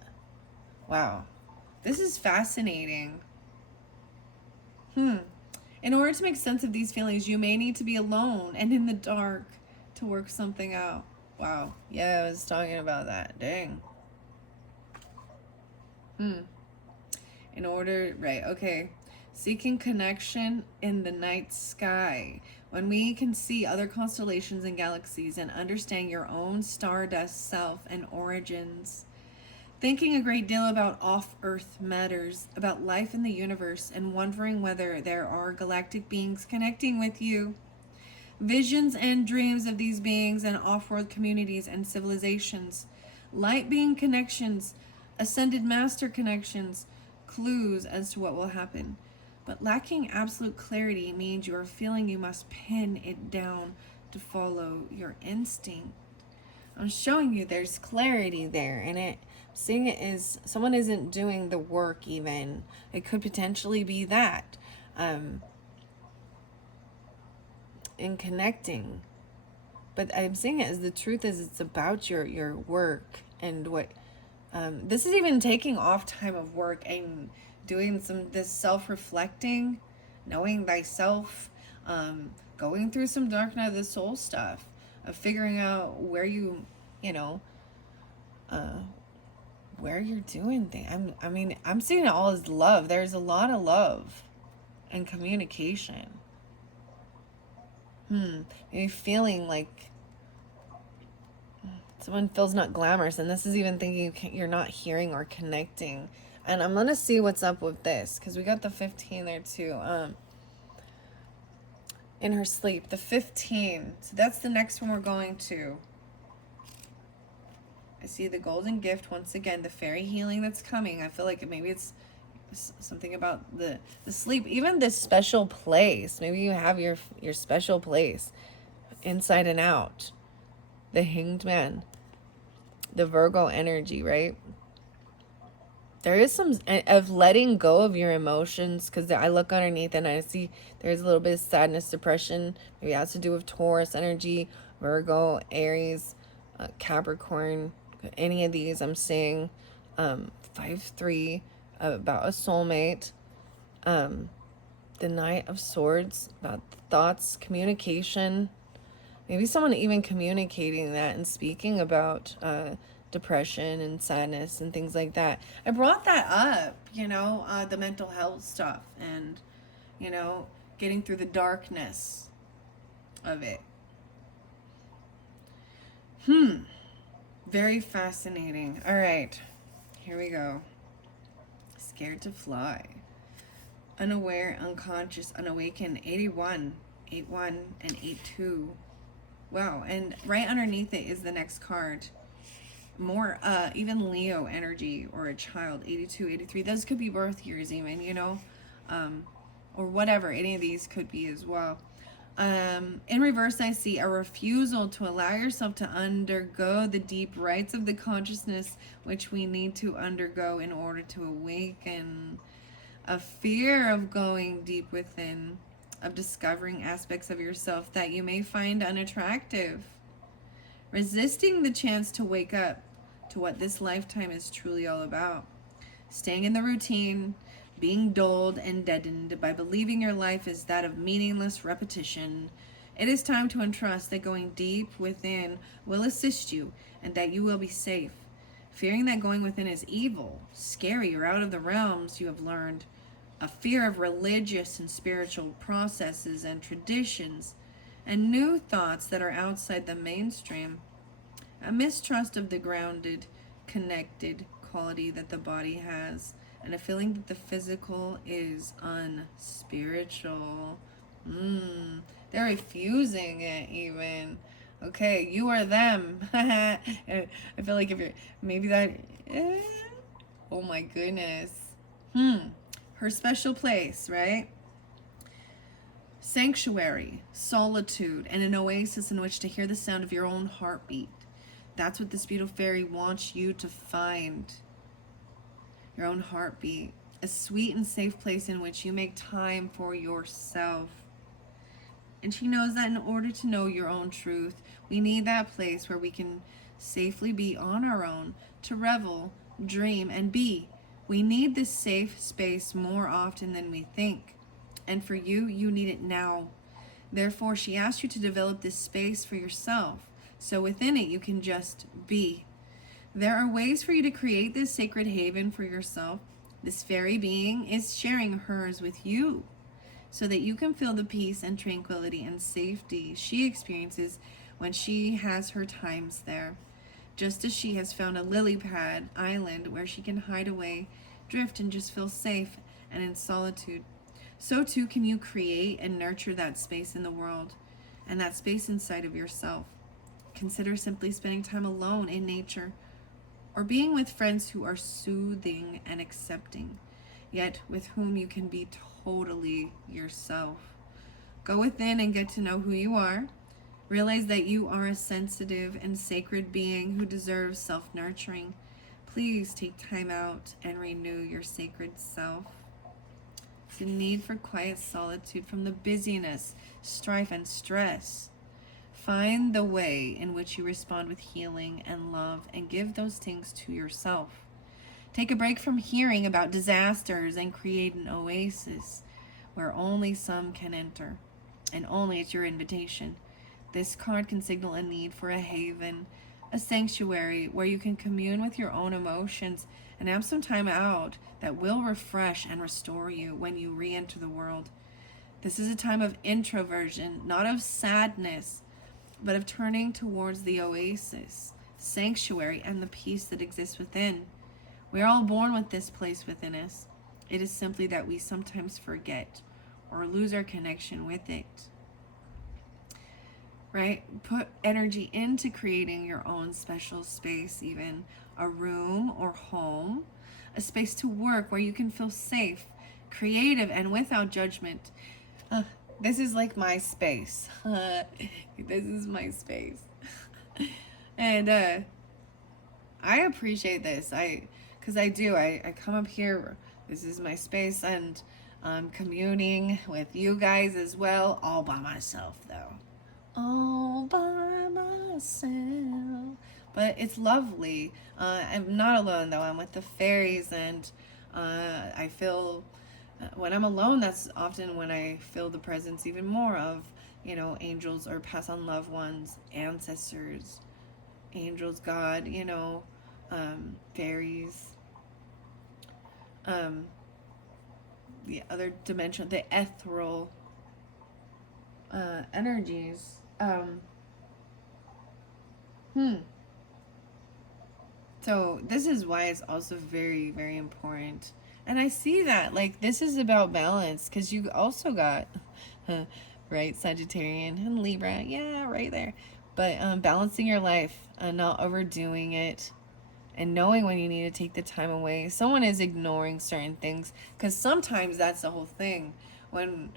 Wow. This is fascinating. In order to make sense of these feelings, you may need to be alone and in the dark to work something out. Wow. Yeah, I was talking about that. Dang. Right, okay. Seeking connection in the night sky. When we can see other constellations and galaxies and understand your own stardust self and origins. Thinking a great deal about off-Earth matters, about life in the universe, and wondering whether there are galactic beings connecting with you. Visions and dreams of these beings and off-world communities and civilizations. Light being connections, ascended master connections, clues as to what will happen. But lacking absolute clarity means you are feeling you must pin it down to follow your instinct. I'm showing you there's clarity there, and seeing it as someone isn't doing the work even. It could potentially be that. In connecting. but I'm seeing it as the truth is it's about your work and what, this is even taking off time of work and doing this self-reflecting, knowing thyself, going through some dark night of the soul stuff, of figuring out where you know, uh, where you're doing things. I'm seeing it all as love. There's a lot of love and communication. Maybe feeling like someone feels not glamorous, and this is even thinking you're not hearing or connecting. And I'm gonna see what's up with this, because we got the 15 there too. In her sleep, the 15. So that's the next one we're going to. I see the golden gift once again, the fairy healing that's coming. I feel like maybe it's something about the sleep, even this special place. Maybe you have your special place, inside and out. The Hanged Man, the Virgo energy, right? There is some of letting go of your emotions, because I look underneath and I see there's a little bit of sadness, depression. Maybe it has to do with Taurus energy, Virgo, Aries, Capricorn. Any of these I'm seeing. 5-3, about a soulmate. The Knight of Swords, about thoughts, communication. Maybe someone even communicating that and speaking about depression and sadness and things like that. I brought that up, the mental health stuff and, getting through the darkness of it. Very fascinating. All right, here we go. Scared to fly. Unaware, unconscious, unawakened. 81, 81, and 82. Wow, and right underneath it is the next card. More, even Leo energy or a child. 82, 83. Those could be birth years even, or whatever. Any of these could be as well. In reverse, I see a refusal to allow yourself to undergo the deep rites of the consciousness which we need to undergo in order to awaken. A fear of going deep within, of discovering aspects of yourself that you may find unattractive. Resisting the chance to wake up to what this lifetime is truly all about. Staying in the routine, being dulled and deadened by believing your life is that of meaningless repetition. It is time to entrust that going deep within will assist you and that you will be safe. Fearing that going within is evil, scary, or out of the realms you have learned. A fear of religious and spiritual processes and traditions, and new thoughts that are outside the mainstream. A mistrust of the grounded, connected quality that the body has, and a feeling that the physical is unspiritual. They're refusing it even. Okay, you are them. I feel like if you're, maybe that, oh my goodness. Her special place, right? Sanctuary, solitude, and an oasis in which to hear the sound of your own heartbeat. That's what this beautiful fairy wants you to find. Your own heartbeat. A sweet and safe place in which you make time for yourself. And she knows that in order to know your own truth, we need that place where we can safely be on our own, to revel, dream, and be. We need this safe space more often than we think. And for you, you need it now. Therefore, she asked you to develop this space for yourself. So within it, you can just be. There are ways for you to create this sacred haven for yourself. This fairy being is sharing hers with you so that you can feel the peace and tranquility and safety she experiences when she has her times there. Just as she has found a lily pad island where she can hide away, drift, and just feel safe and in solitude, so too can you create and nurture that space in the world and that space inside of yourself. Consider simply spending time alone in nature or being with friends who are soothing and accepting, yet with whom you can be totally yourself. Go within and get to know who you are. Realize that you are a sensitive and sacred being who deserves self-nurturing. Please take time out and renew your sacred self. It's a need for quiet solitude from the busyness, strife, and stress. Find the way in which you respond with healing and love, and give those things to yourself. Take a break from hearing about disasters and create an oasis where only some can enter, and only at your invitation. This card can signal a need for a haven, a sanctuary where you can commune with your own emotions and have some time out that will refresh and restore you when you re-enter the world. This is a time of introversion, not of sadness, but of turning towards the oasis, sanctuary, and the peace that exists within. We are all born with this place within us. It is simply that we sometimes forget or lose our connection with it. Right? Put energy into creating your own special space, even a room or home, a space to work where you can feel safe, creative, and without judgment. This is like my space. This is my space. And I appreciate this. Because I do. I come up here. This is my space, and I'm communing with you guys as well. All by myself, though. All by myself. But it's lovely. I'm not alone, though. I'm with the fairies, and I feel... when I'm alone, that's often when I feel the presence even more of, angels or past on loved ones, ancestors, angels, God, fairies, the other dimension, the ethereal energies. So this is why it's also very, very important. And I see that, this is about balance, because you also got, right, Sagittarian and Libra, yeah, right there. But balancing your life and not overdoing it, and knowing when you need to take the time away. Someone is ignoring certain things, because sometimes that's the whole thing. When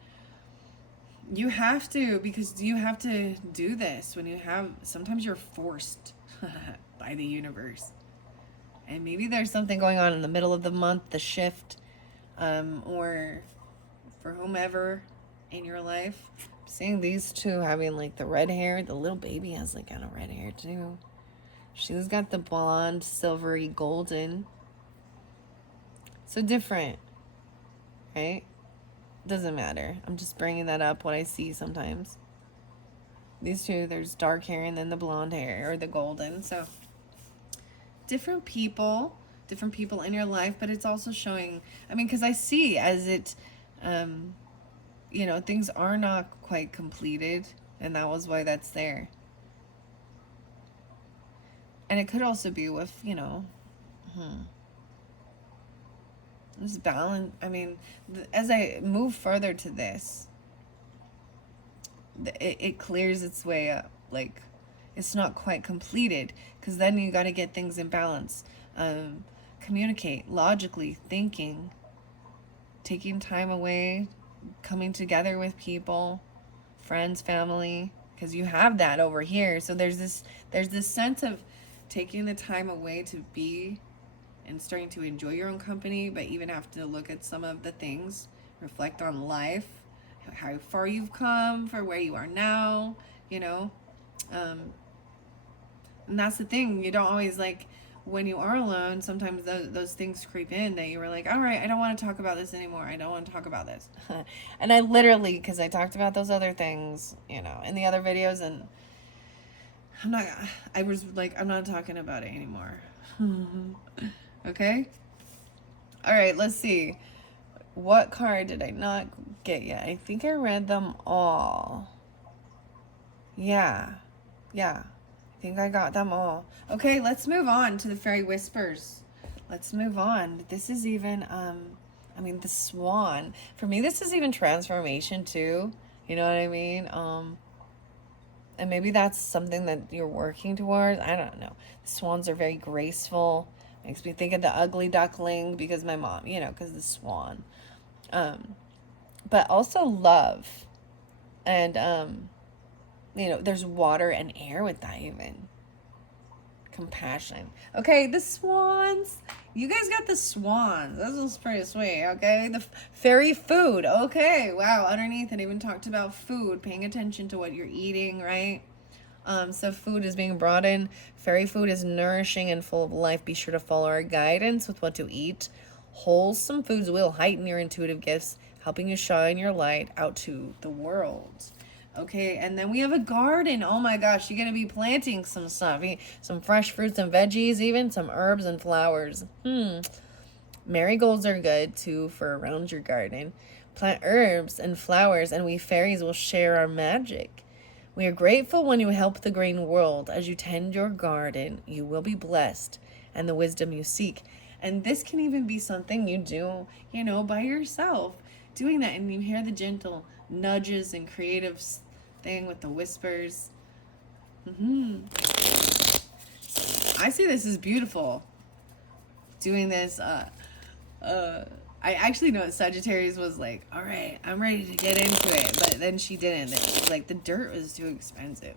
you have to, because you have to do this, sometimes you're forced by the universe. And maybe there's something going on in the middle of the month, the shift, or for whomever in your life. I'm seeing these two having the red hair. The little baby has kind of red hair too. She's got the blonde, silvery, golden. So different, right? Doesn't matter. I'm just bringing that up, what I see sometimes. These two, there's dark hair and then the blonde hair or the golden. So different people in your life, but it's also showing, because I see as it, things are not quite completed, and that was why that's there. And it could also be with, this balance. As I move further to this, it clears its way up. It's not quite completed, because then you got to get things in balance. Communicate logically, thinking, taking time away, coming together with people, friends, family, because you have that over here. So there's this sense of taking the time away to be and starting to enjoy your own company, but even have to look at some of the things, reflect on life, how far you've come for where you are now, and that's the thing. You don't always, when you are alone, sometimes those things creep in that you were like, all right, I don't want to talk about this anymore. I don't want to talk about this. And I literally, because I talked about those other things, in the other videos, and I'm not talking about it anymore. Okay? All right, let's see. What card did I not get yet? I think I read them all. Yeah. I think I got them all. Okay, let's move on to the Fairy Whispers. Let's move on. This is even, the Swan. For me, this is even transformation too. You know what I mean? And maybe that's something that you're working towards. I don't know. The swans are very graceful. Makes me think of the ugly duckling, because my mom, because the swan. But also love. And, there's water and air with that even. Compassion. Okay, the swans. You guys got the swans. This is pretty sweet, okay? The fairy food. Okay, wow. Underneath it even talked about food, paying attention to what you're eating, right? So food is being brought in. Fairy food is nourishing and full of life. Be sure to follow our guidance with what to eat. Wholesome foods will heighten your intuitive gifts, helping you shine your light out to the world. Okay, and then we have a garden. Oh my gosh, you're going to be planting some stuff. Some fresh fruits and veggies, even some herbs and flowers. Marigolds are good too for around your garden. Plant herbs and flowers, and we fairies will share our magic. We are grateful when you help the green world. As you tend your garden, you will be blessed, and the wisdom you seek. And this can even be something you do, by yourself. Doing that, and you hear the gentle nudges and creative thing with the whispers. I see this as beautiful. Doing this, I actually know Sagittarius was like, all right, I'm ready to get into it. But then she didn't. She's like, the dirt was too expensive.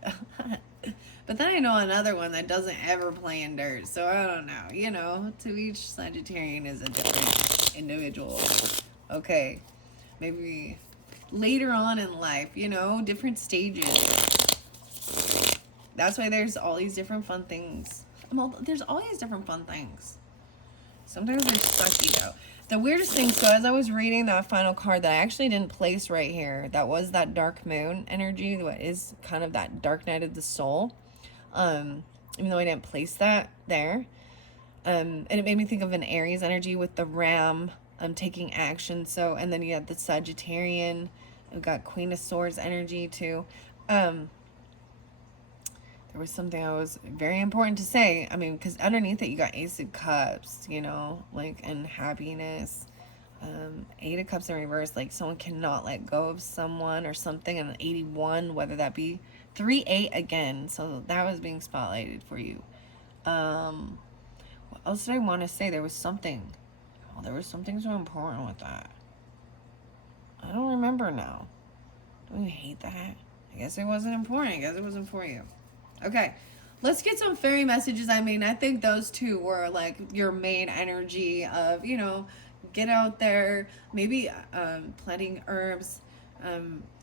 But then I know another one that doesn't ever play in dirt. So I don't know. To each Sagittarian is a different individual. Okay. Maybe later on in life, different stages. That's why there's all these different fun things. There's all these different fun things. Sometimes they're sucky though. The weirdest thing, so as I was reading that final card that I actually didn't place right here, that was that dark moon energy, what is kind of that dark night of the soul. Even though I didn't place that there. And it made me think of an Aries energy with the ram taking action. So, and then you have the Sagittarian. We've got Queen of Swords energy too. There was something that was very important to say. I mean, because underneath it, you got Ace of Cups, and happiness. 8 of Cups in reverse, like someone cannot let go of someone or something. And 81, whether that be 3-8 again. So that was being spotlighted for you. What else did I want to say? There was something. Oh, there was something so important with that. I don't remember now. Don't you hate that? I guess it wasn't important. I guess it wasn't for you. Okay, let's get some fairy messages. I mean, I think those two were like your main energy of, get out there, maybe planting herbs,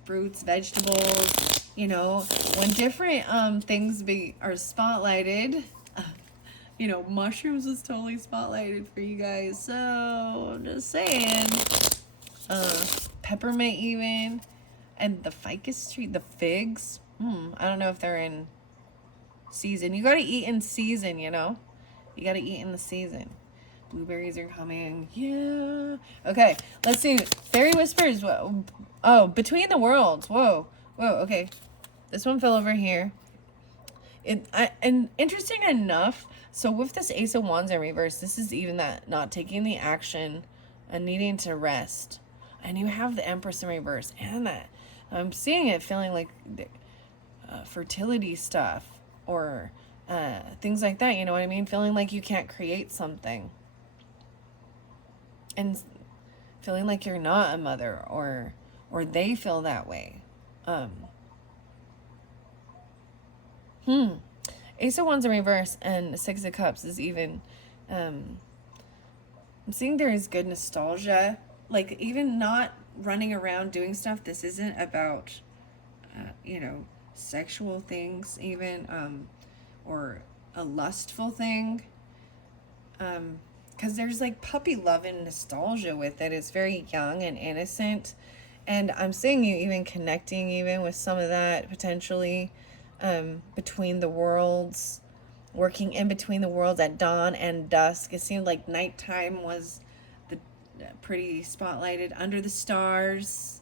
fruits, vegetables, when different things are spotlighted. Mushrooms was totally spotlighted for you guys. So, I'm just saying. Peppermint even. And the ficus tree, the figs. I don't know if they're in season. You gotta eat in season, You gotta eat in the season. Blueberries are coming. Yeah. Okay, let's see. Fairy whispers. Whoa. Oh, between the worlds. Whoa. Okay. This one fell over here. And interesting enough, so with this Ace of Wands in reverse, this is even that not taking the action and needing to rest. And you have the Empress in reverse, and that I'm seeing it feeling like fertility stuff or things like that. You know what I mean? Feeling like you can't create something, and feeling like you're not a mother, or they feel that way. Ace of Wands in reverse and 6 of Cups is even, I'm seeing there is good nostalgia, like even not running around doing stuff. This isn't about, sexual things even, or a lustful thing. Because there's like puppy love and nostalgia with it. It's very young and innocent. And I'm seeing you even connecting even with some of that potentially. Between the worlds, working in between the worlds at dawn and dusk. It seemed like nighttime was the pretty spotlighted, under the stars,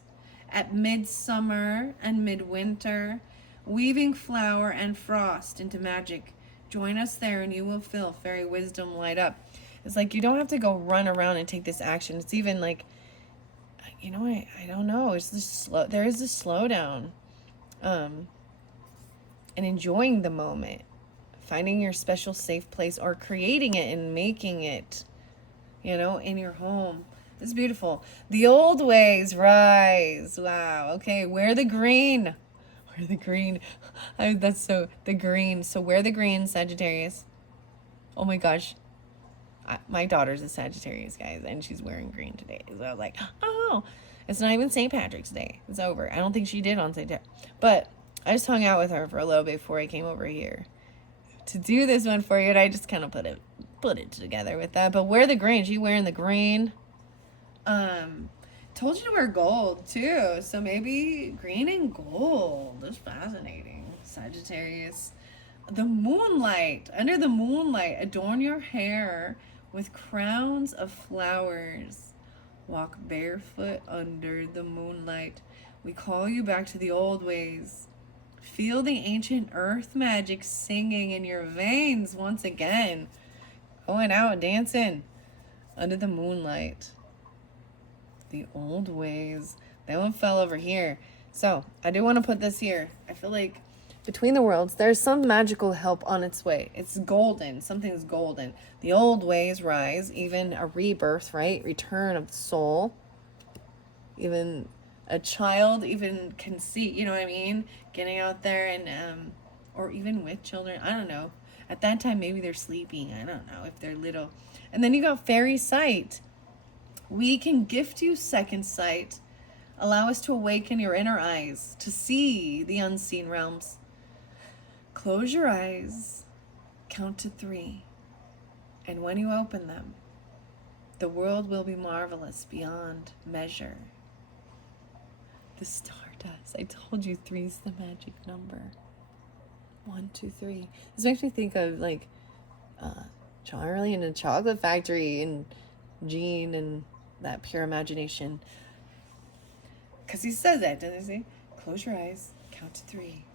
at midsummer and midwinter, weaving flower and frost into magic. Join us there and you will feel fairy wisdom light up. It's like you don't have to go run around and take this action. It's even like, I don't know. It's this there is this slowdown. And enjoying the moment, finding your special safe place or creating it and making it, in your home. It's beautiful. The old ways rise. Wow. Okay. Wear the green. Wear the green. The green. So wear the green, Sagittarius. Oh my gosh. My daughter's a Sagittarius, guys, and she's wearing green today. So I was like, oh, it's not even St. Patrick's Day. It's over. I don't think she did on St. Patrick's. But I just hung out with her for a little bit before I came over here to do this one for you, and I just kind of put it together with that. But wear the green. She wearing the green. Told you to wear gold too, so maybe green and gold. That's fascinating. Sagittarius. The moonlight. Under the moonlight, adorn your hair with crowns of flowers. Walk barefoot under the moonlight. We call you back to the old ways. Feel the ancient earth magic singing in your veins once again. Going out dancing under the moonlight. The old ways. That one fell over here. So I do want to put this here. I feel like between the worlds, there's some magical help on its way. It's golden. Something's golden. The old ways rise. Even a rebirth, right? Return of the soul. Even a child even can see, you know what I mean? Getting out there and, or even with children. I don't know. At that time, maybe they're sleeping. I don't know if they're little. And then you got fairy sight. We can gift you second sight. Allow us to awaken your inner eyes to see the unseen realms. Close your eyes, count to 3, and when you open them, the world will be marvelous beyond measure. The stardust. I told you 3's the magic number. 1, 2, 3. This makes me think of like Charlie and the Chocolate Factory and Gene and that pure imagination. Because he says that, doesn't he? Close your eyes, count to 3.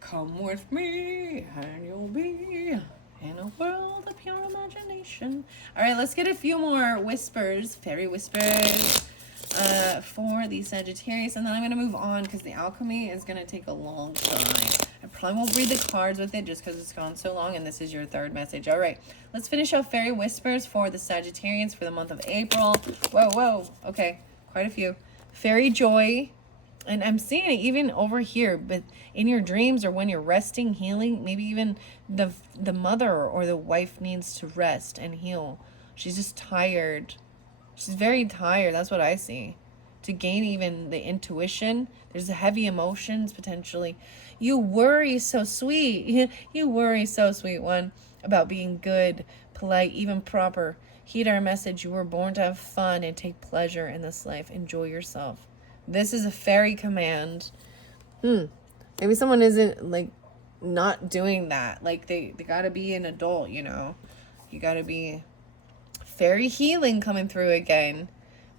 Come with me, and you'll be in a world of pure imagination. All right, let's get a few more whispers, fairy whispers, for the Sagittarius, and then I'm going to move on because the alchemy is going to take a long time. I probably won't read the cards with it just because it's gone so long, and this is your third message. All right, let's finish off fairy whispers for the Sagittarians for the month of April. Whoa, okay, quite a few. Fairy joy, and I'm seeing it even over here, but in your dreams or when you're resting, healing, maybe even the mother or the wife needs to rest and heal. She's just tired. She's very tired. That's what I see. To gain even the intuition, there's heavy emotions potentially. You worry so sweet. You worry so sweet, one, about being good, polite, even proper. Heed our message. You were born to have fun and take pleasure in this life. Enjoy yourself. This is a fairy command. Maybe someone isn't like not doing that. Like they gotta be an adult, you know. You gotta be fairy healing coming through again.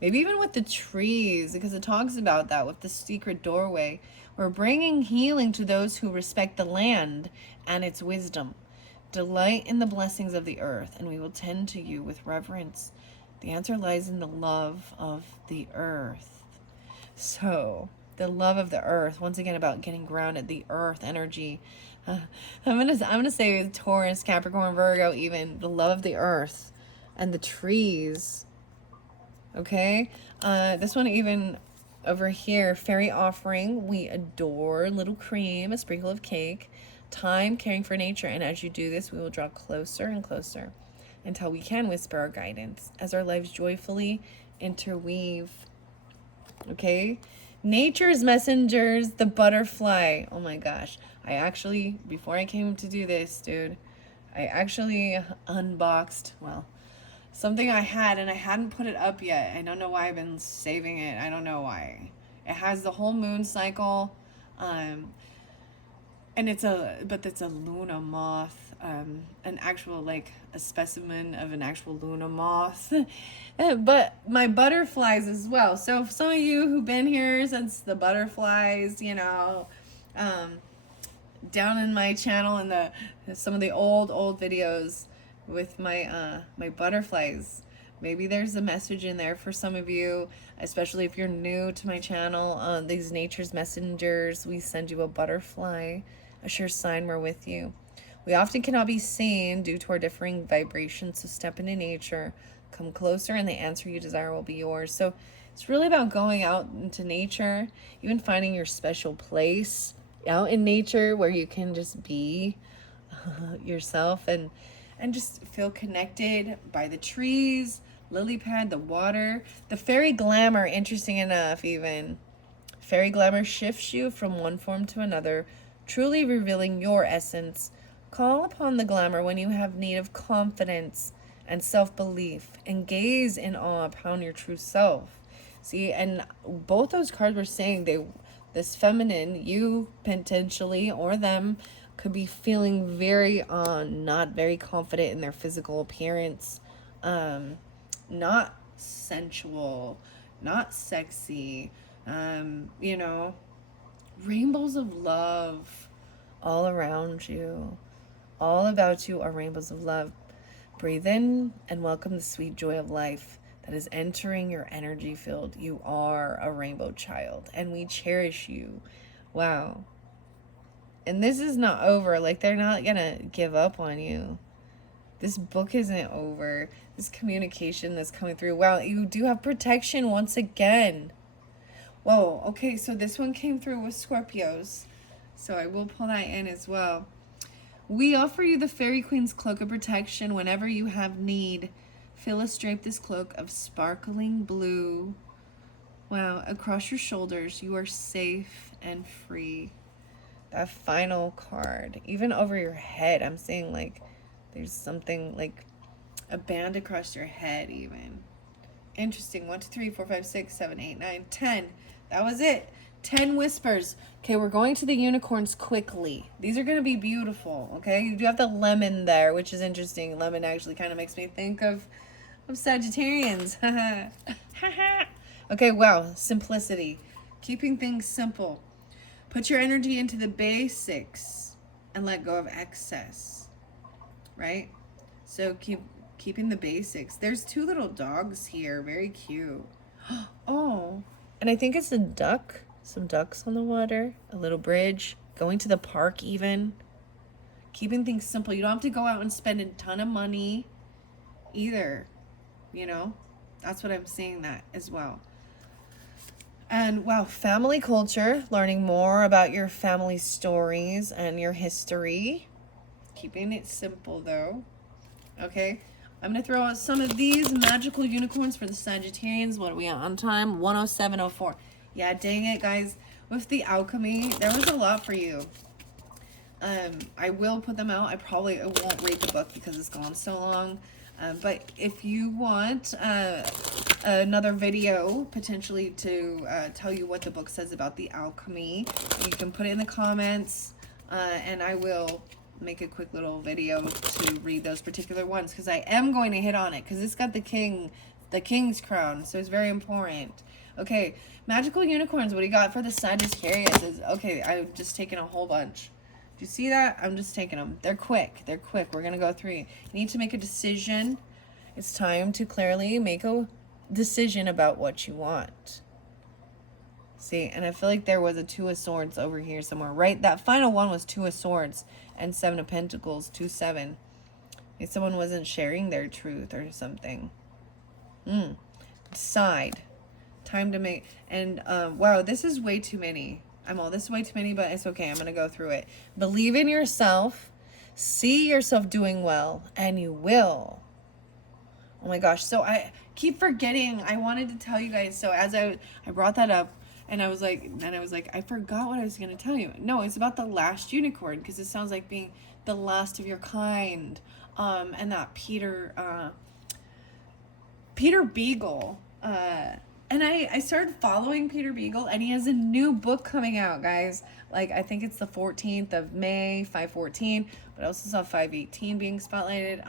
Maybe even with the trees, because it talks about that with the secret doorway. We're bringing healing to those who respect the land and its wisdom. Delight in the blessings of the earth, and we will tend to you with reverence. The answer lies in the love of the earth. So, the love of the earth, once again about getting grounded, the earth energy. I'm gonna say Taurus, Capricorn, Virgo, even the love of the earth and the trees. Okay, this one even over here, fairy offering. We adore little cream, a sprinkle of cake, time caring for nature, and as you do this, we will draw closer and closer until we can whisper our guidance as our lives joyfully interweave. Okay, nature's messengers, the butterfly. Oh my gosh, I actually, before I came to do this, dude, I actually unboxed, well, something I had and I hadn't put it up yet. I don't know why I've been saving it. I don't know why. It has the whole moon cycle, and it's a Luna moth, an actual, like a specimen of an actual Luna moth, but my butterflies as well. So some of you who've been here since the butterflies, you know, down in my channel and some of the old videos with my my butterflies, maybe there's a message in there for some of you, especially if you're new to my channel. These nature's messengers, we send you a butterfly, a sure sign we're with you. We often cannot be seen due to our differing vibrations, so step into nature, come closer, and the answer you desire will be yours. So it's really about going out into nature, even finding your special place out in nature where you can just be yourself and just feel connected by the trees, lily pad, the water, the fairy glamour. Interesting enough, even Fairy glamour shifts you from one form to another, truly revealing your essence. Call upon the glamour when you have need of confidence and self-belief, and gaze in awe upon your true self. See, and both those cards were saying this feminine, you potentially, or them, could be feeling very not very confident in their physical appearance, not sensual, not sexy, you know, rainbows of love all around you. All about you are rainbows of love. Breathe in and welcome the sweet joy of life that is entering your energy field. You are a rainbow child, and we cherish you. Wow. And this is not over. Like, they're not gonna give up on you. This book isn't over. This communication that's coming through. Wow, you do have protection once again. Whoa, okay, so this one came through with Scorpios. So I will pull that in as well. We offer you the Fairy Queen's cloak of protection whenever you have need. Phyllis draped this cloak of sparkling blue. Wow, across your shoulders, you are safe and free. That final card, even over your head, I'm saying like there's something like a band across your head even. Interesting. 1, 2, 3, 4, 5, 6, 7, 8, 9, 10. That was it. 10 whispers. Okay, we're going to the unicorns quickly. These are going to be beautiful, okay? You do have the lemon there, which is interesting. Lemon actually kind of makes me think of Sagittarians. Okay, wow. Simplicity. Keeping things simple. Put your energy into the basics and let go of excess, right? So keeping the basics. There's 2 little dogs here. Very cute. Oh, and I think it's a duck. Some ducks on the water, a little bridge, going to the park even. Keeping things simple. You don't have to go out and spend a ton of money either, you know? That's what I'm seeing that as well. And wow, family culture, learning more about your family stories and your history. Keeping it simple though. Okay, I'm going to throw out some of these magical unicorns for the Sagittarians. What are we on time? 107.04. Yeah, dang it, guys. With the Alchemy, there was a lot for you. I will put them out. I won't read the book because it's gone so long. But if you want another video, potentially to tell you what the book says about the Alchemy, you can put it in the comments, and I will make a quick little video to read those particular ones, because I am going to hit on it, because it's got the king's crown, so it's very important. Okay, magical unicorns. What do you got for the Sagittarius? Okay, I've just taken a whole bunch. Do you see that? I'm just taking them. They're quick. We're gonna go through. You need to make a decision. It's time to clearly make a decision about what you want. See, and I feel like there was a 2 of Swords over here somewhere, right? That final one was 2 of Swords and 7 of Pentacles, 2, 7. If someone wasn't sharing their truth or something. Decide. Time to make, and wow, this is way too many. This is way too many, but it's okay. I'm going to go through it. Believe in yourself. See yourself doing well, and you will. Oh my gosh. So I keep forgetting. I wanted to tell you guys. So as I brought that up, and I was like, I forgot what I was going to tell you. No, it's about the last unicorn, because it sounds like being the last of your kind. And that Peter Beagle, and I started following Peter Beagle, and he has a new book coming out, guys. Like, I think it's the 14th of May, 5/14, but I also saw 5/18 being spotlighted.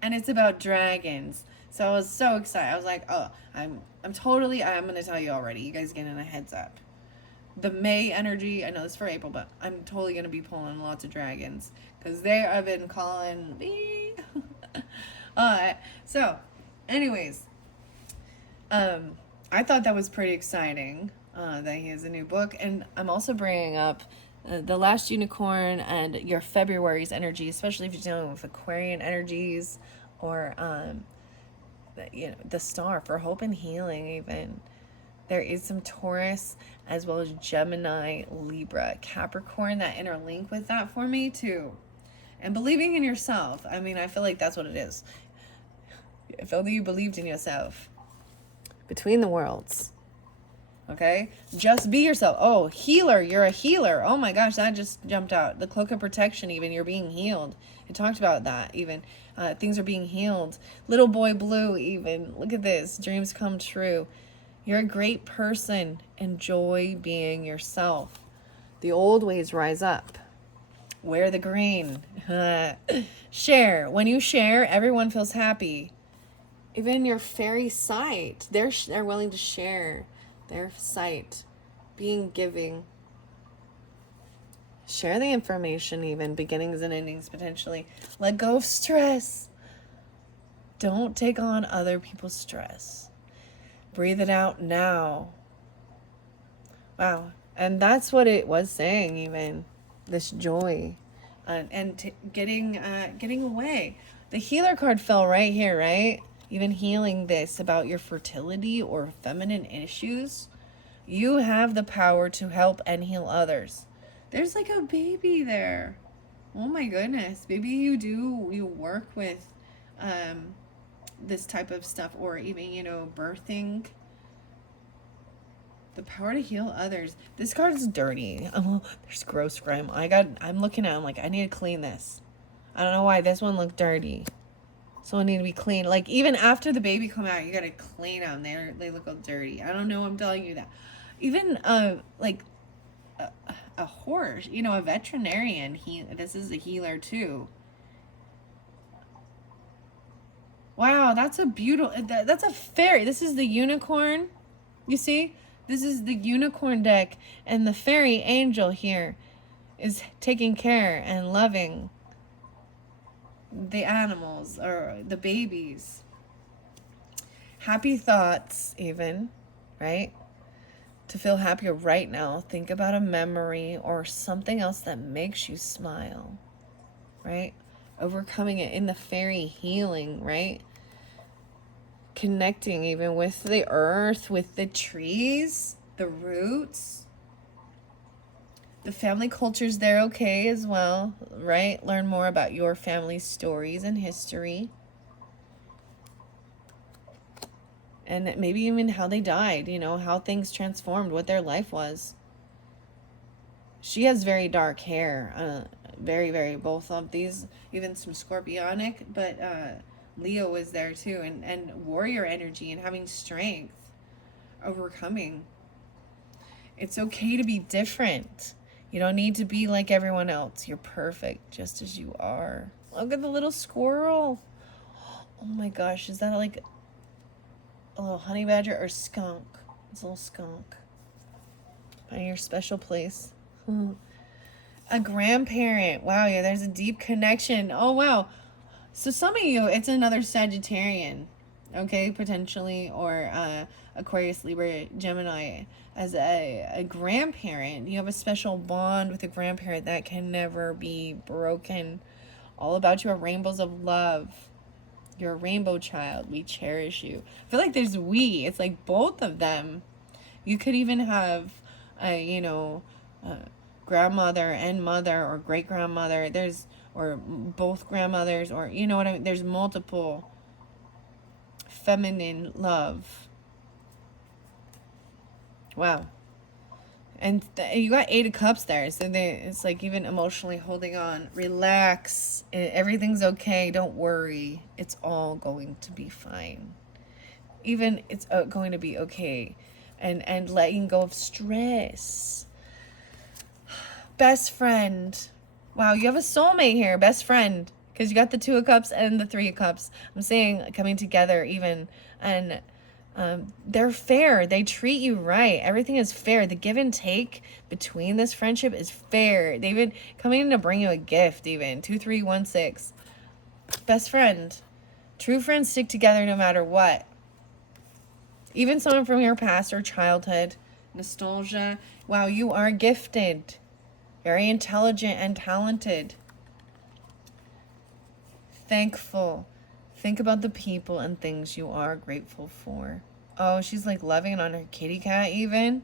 And it's about dragons. So I was so excited. I was like, oh, I'm going to tell you already. You guys getting a heads up. The May energy, I know this is for April, but I'm totally going to be pulling lots of dragons, because they have been calling me. So, anyways, I thought that was pretty exciting, that he has a new book. And I'm also bringing up the last unicorn and your February's energy, especially if you're dealing with Aquarian energies, or the star for hope and healing even. There is some Taurus, as well as Gemini, Libra, Capricorn that interlink with that for me too. And believing in yourself. I mean, I feel like that's what it is. If only you believed in yourself. Between the worlds. Okay? Just be yourself. Oh, healer. You're a healer. Oh my gosh, that just jumped out. The cloak of protection, even. You're being healed. It talked about that, even. Things are being healed. Little boy blue, even. Look at this. Dreams come true. You're a great person. Enjoy being yourself. The old ways rise up. Wear the green. Share. When you share, everyone feels happy. Even your fairy sight, they're willing to share their sight, being giving. Share the information, even beginnings and endings potentially. Let go of stress. Don't take on other people's stress. Breathe it out now. Wow. And that's what it was saying, even this joy and getting away. The healer card fell right here, right? Even healing this about your fertility or feminine issues. You have the power to help and heal others. There's like a baby there. Oh my goodness. Maybe you work with this type of stuff, or even, birthing. The power to heal others. This card is dirty. Oh, there's gross grime. I'm looking at it, I'm like, I need to clean this. I don't know why this one looked dirty. So it need to be clean. Like, even after the baby come out, you gotta clean them. They look all dirty. I don't know. I'm telling you that. Even like a horse, a veterinarian. This is a healer too. Wow, that's a beautiful. That's a fairy. This is the unicorn. You see, this is the unicorn deck, and the fairy angel here is taking care and loving the animals or the babies. Happy thoughts, even, right? To feel happier right now, think about a memory or something else that makes you smile, right? Overcoming it in the fairy healing, right? Connecting even with the earth, with the trees, the roots. The family culture's there, okay, as well, right? Learn more about your family's stories and history. And maybe even how they died, how things transformed, what their life was. She has very dark hair, very, very, both of these, even some scorpionic, but Leo is there too, and warrior energy and having strength, overcoming. It's okay to be different. You don't need to be like everyone else. You're perfect just as you are. Look at the little squirrel. Oh my gosh, is that like a little honey badger or skunk? It's a little skunk. Find your special place. A grandparent. Wow, yeah, there's a deep connection. Oh, wow. So some of you, it's another Sagittarian, okay, potentially, or Aquarius, Libra, Gemini. As a grandparent, you have a special bond with a grandparent that can never be broken. All about you are rainbows of love. You're a rainbow child. We cherish you. I feel like there's we. It's like both of them. You could even have, grandmother and mother, or great grandmother. Or both grandmothers, or you know what I mean. There's multiple feminine love. Wow. And you got 8 of Cups there. So it's like even emotionally holding on. Relax. Everything's okay. Don't worry. It's all going to be fine. Even it's going to be okay. And letting go of stress. Best friend. Wow, you have a soulmate here. Best friend. Because you got the 2 of Cups and the 3 of Cups. I'm saying coming together even. And they're fair. They treat you right. Everything is fair. The give and take between this friendship is fair. They even coming in to bring you a gift, even. 2, 3, 1, 6. Best friend. True friends stick together no matter what. Even someone from your past or childhood. Nostalgia. Wow, you are gifted. Very intelligent and talented. Thankful. Think about the people and things you are grateful for. Oh, she's like loving on her kitty cat even.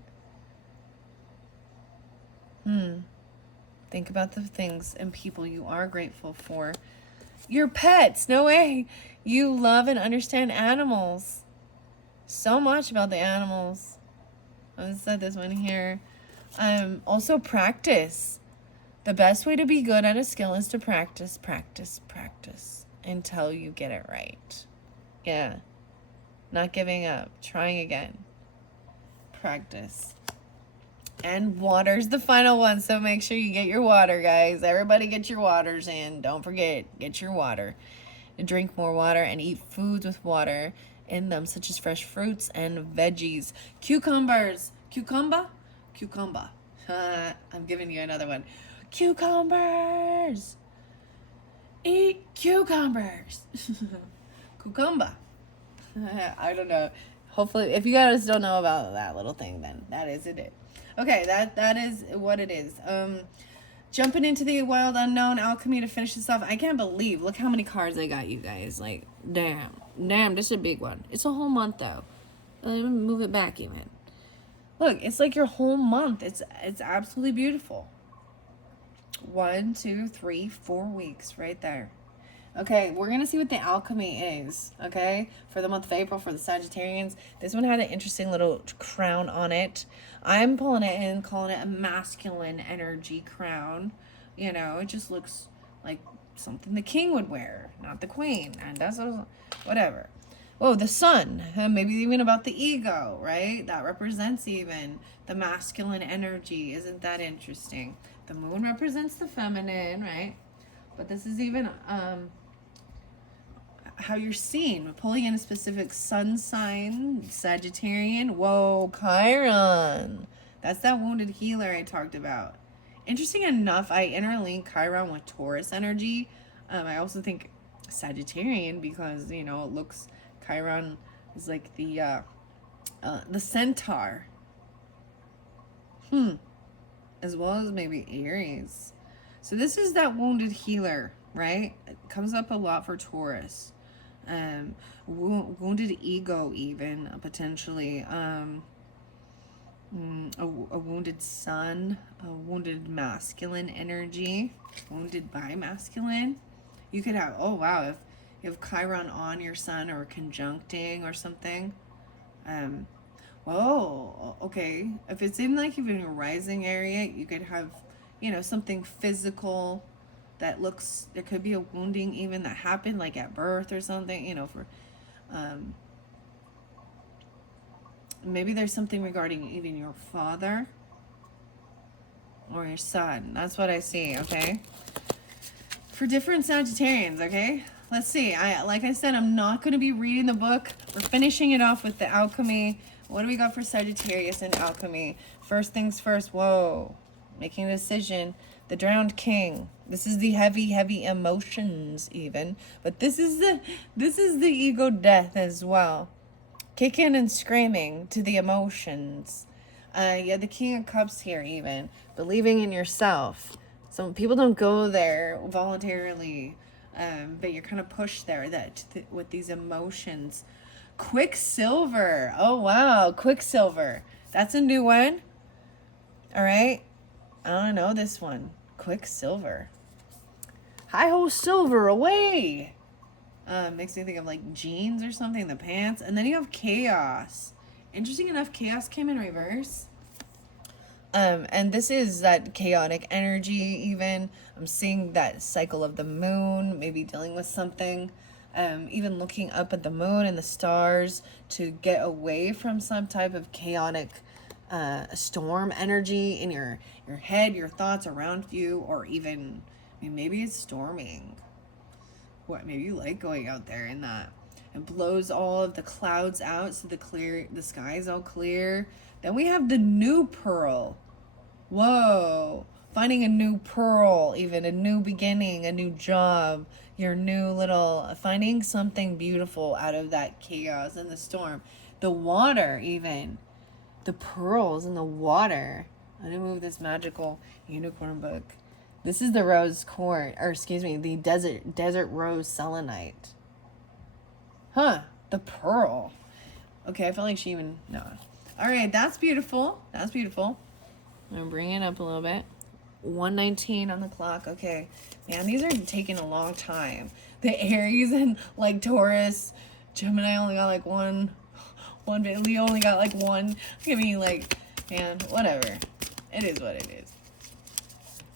Think about the things and people you are grateful for. Your pets. No way. You love and understand animals. So much about the animals. Let's set this one here. Also practice. The best way to be good at a skill is to practice, practice, practice until you get it right. Yeah. Not giving up. Trying again. Practice. And water's the final one, so make sure you get your water, guys. Everybody get your waters in. Don't forget, get your water. And drink more water and eat foods with water in them, such as fresh fruits and veggies. Cucumbers. Cucumber? Cucumber. I'm giving you another one. Cucumbers. Eat cucumbers. Cucumber. I don't know. Hopefully, if you guys don't know about that little thing, then that is it. Okay, that is what it is. Jumping into the Wild Unknown Alchemy to finish this off. I can't believe, look how many cards I got, you guys. Like, damn, this is a big one. It's a whole month though. Let me move it back even. Look, it's like your whole month. It's absolutely beautiful. 1, 2, 3, 4 weeks right there. Okay, we're going to see what the alchemy is, okay, for the month of April for the Sagittarians. This one had an interesting little crown on it. I'm pulling it in, calling it a masculine energy crown. You know, it just looks like something the king would wear, not the queen. And that's whatever. Oh, the sun, maybe even about the ego, right? That represents even the masculine energy. Isn't that interesting? The moon represents the feminine, right? But this is even how you're seen. We're pulling in a specific sun sign, Sagittarian. Whoa, Chiron. That's that wounded healer I talked about. Interesting enough, I interlink Chiron with Taurus energy. I also think Sagittarian because, you know, it looks, Chiron is like the centaur. As well as maybe Aries. So this is that wounded healer, right? It comes up a lot for Taurus. Wounded ego even, potentially. A wounded sun, a wounded masculine energy, wounded by masculine. You could have, oh wow, if you have Chiron on your sun or conjuncting or something. Whoa, okay. If it's in like even your rising area, you could have, you know, something physical that looks, there could be a wounding even that happened like at birth or something, you know, for maybe there's something regarding even your father or your son. That's what I see, okay? For different Sagittarians, okay? Let's see. Like I said, I'm not going to be reading the book. We're finishing it off with the alchemy. What do we got for Sagittarius and alchemy? First things first. Whoa. Making a decision. The drowned king. This is the heavy emotions even. But this is the ego death as well. Kicking and screaming to the emotions. Yeah, the King of Cups here even. Believing in yourself. Some people don't go there voluntarily. But you're kind of pushed there with these emotions. Quicksilver. Oh, wow. Quicksilver. That's a new one. All right. I don't know this one. Quicksilver. Hi-ho silver away. Makes me think of like jeans or something, the pants. And then you have chaos. Interesting enough, chaos came in reverse. And this is that chaotic energy even. I'm seeing that cycle of the moon, maybe dealing with something. Even looking up at the moon and the stars to get away from some type of chaotic storm energy in your head, your thoughts around you, or even, I mean, maybe it's storming. What, maybe you like going out there in that. It blows all of the clouds out so the sky is all clear. Then we have the new pearl. Whoa. Finding a new pearl, even a new beginning, a new job, your new little, finding something beautiful out of that chaos and the storm. The water even. The pearls in the water. Let me move this magical unicorn book. This is the rose quartz, or excuse me, the desert rose selenite. Huh, the pearl. Okay, I felt like she even, no. All right, that's beautiful. That's beautiful. I'm gonna bring it up a little bit. 1:19 on the clock. Okay, man, these are taking a long time. The Aries and like Taurus, Gemini only got like one. Leo only got like one. I mean, like And whatever. It is what it is.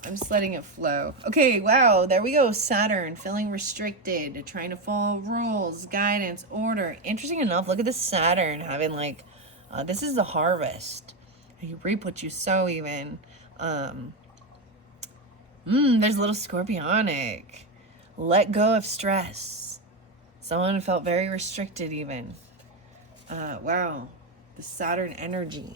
I'm just letting it flow. Okay, wow, there we go. Saturn, feeling restricted, trying to follow rules, guidance, order. Interesting enough, look at the Saturn having like, this is the harvest. You reap what you sow even. There's a little scorpionic. Let go of stress. Someone felt very restricted even. Wow, the Saturn energy.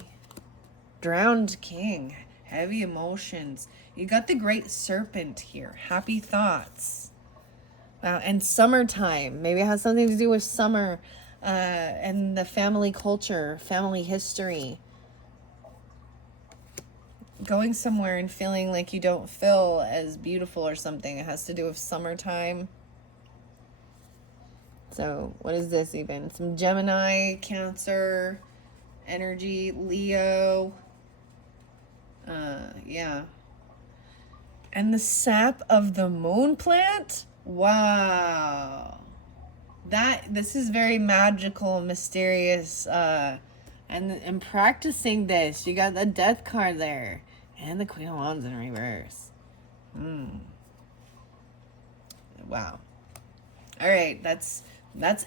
Drowned king, heavy emotions. You got the great serpent here, happy thoughts. Wow, and summertime. Maybe it has something to do with summer and the family culture, family history. Going somewhere and feeling like you don't feel as beautiful or something. It has to do with summertime. So what is this even? Some Gemini, Cancer, energy, Leo. Yeah. And the sap of the moon plant? Wow. This is very magical, mysterious, and practicing this, you got the death card there. And the Queen of Wands in reverse. Wow. All right, that's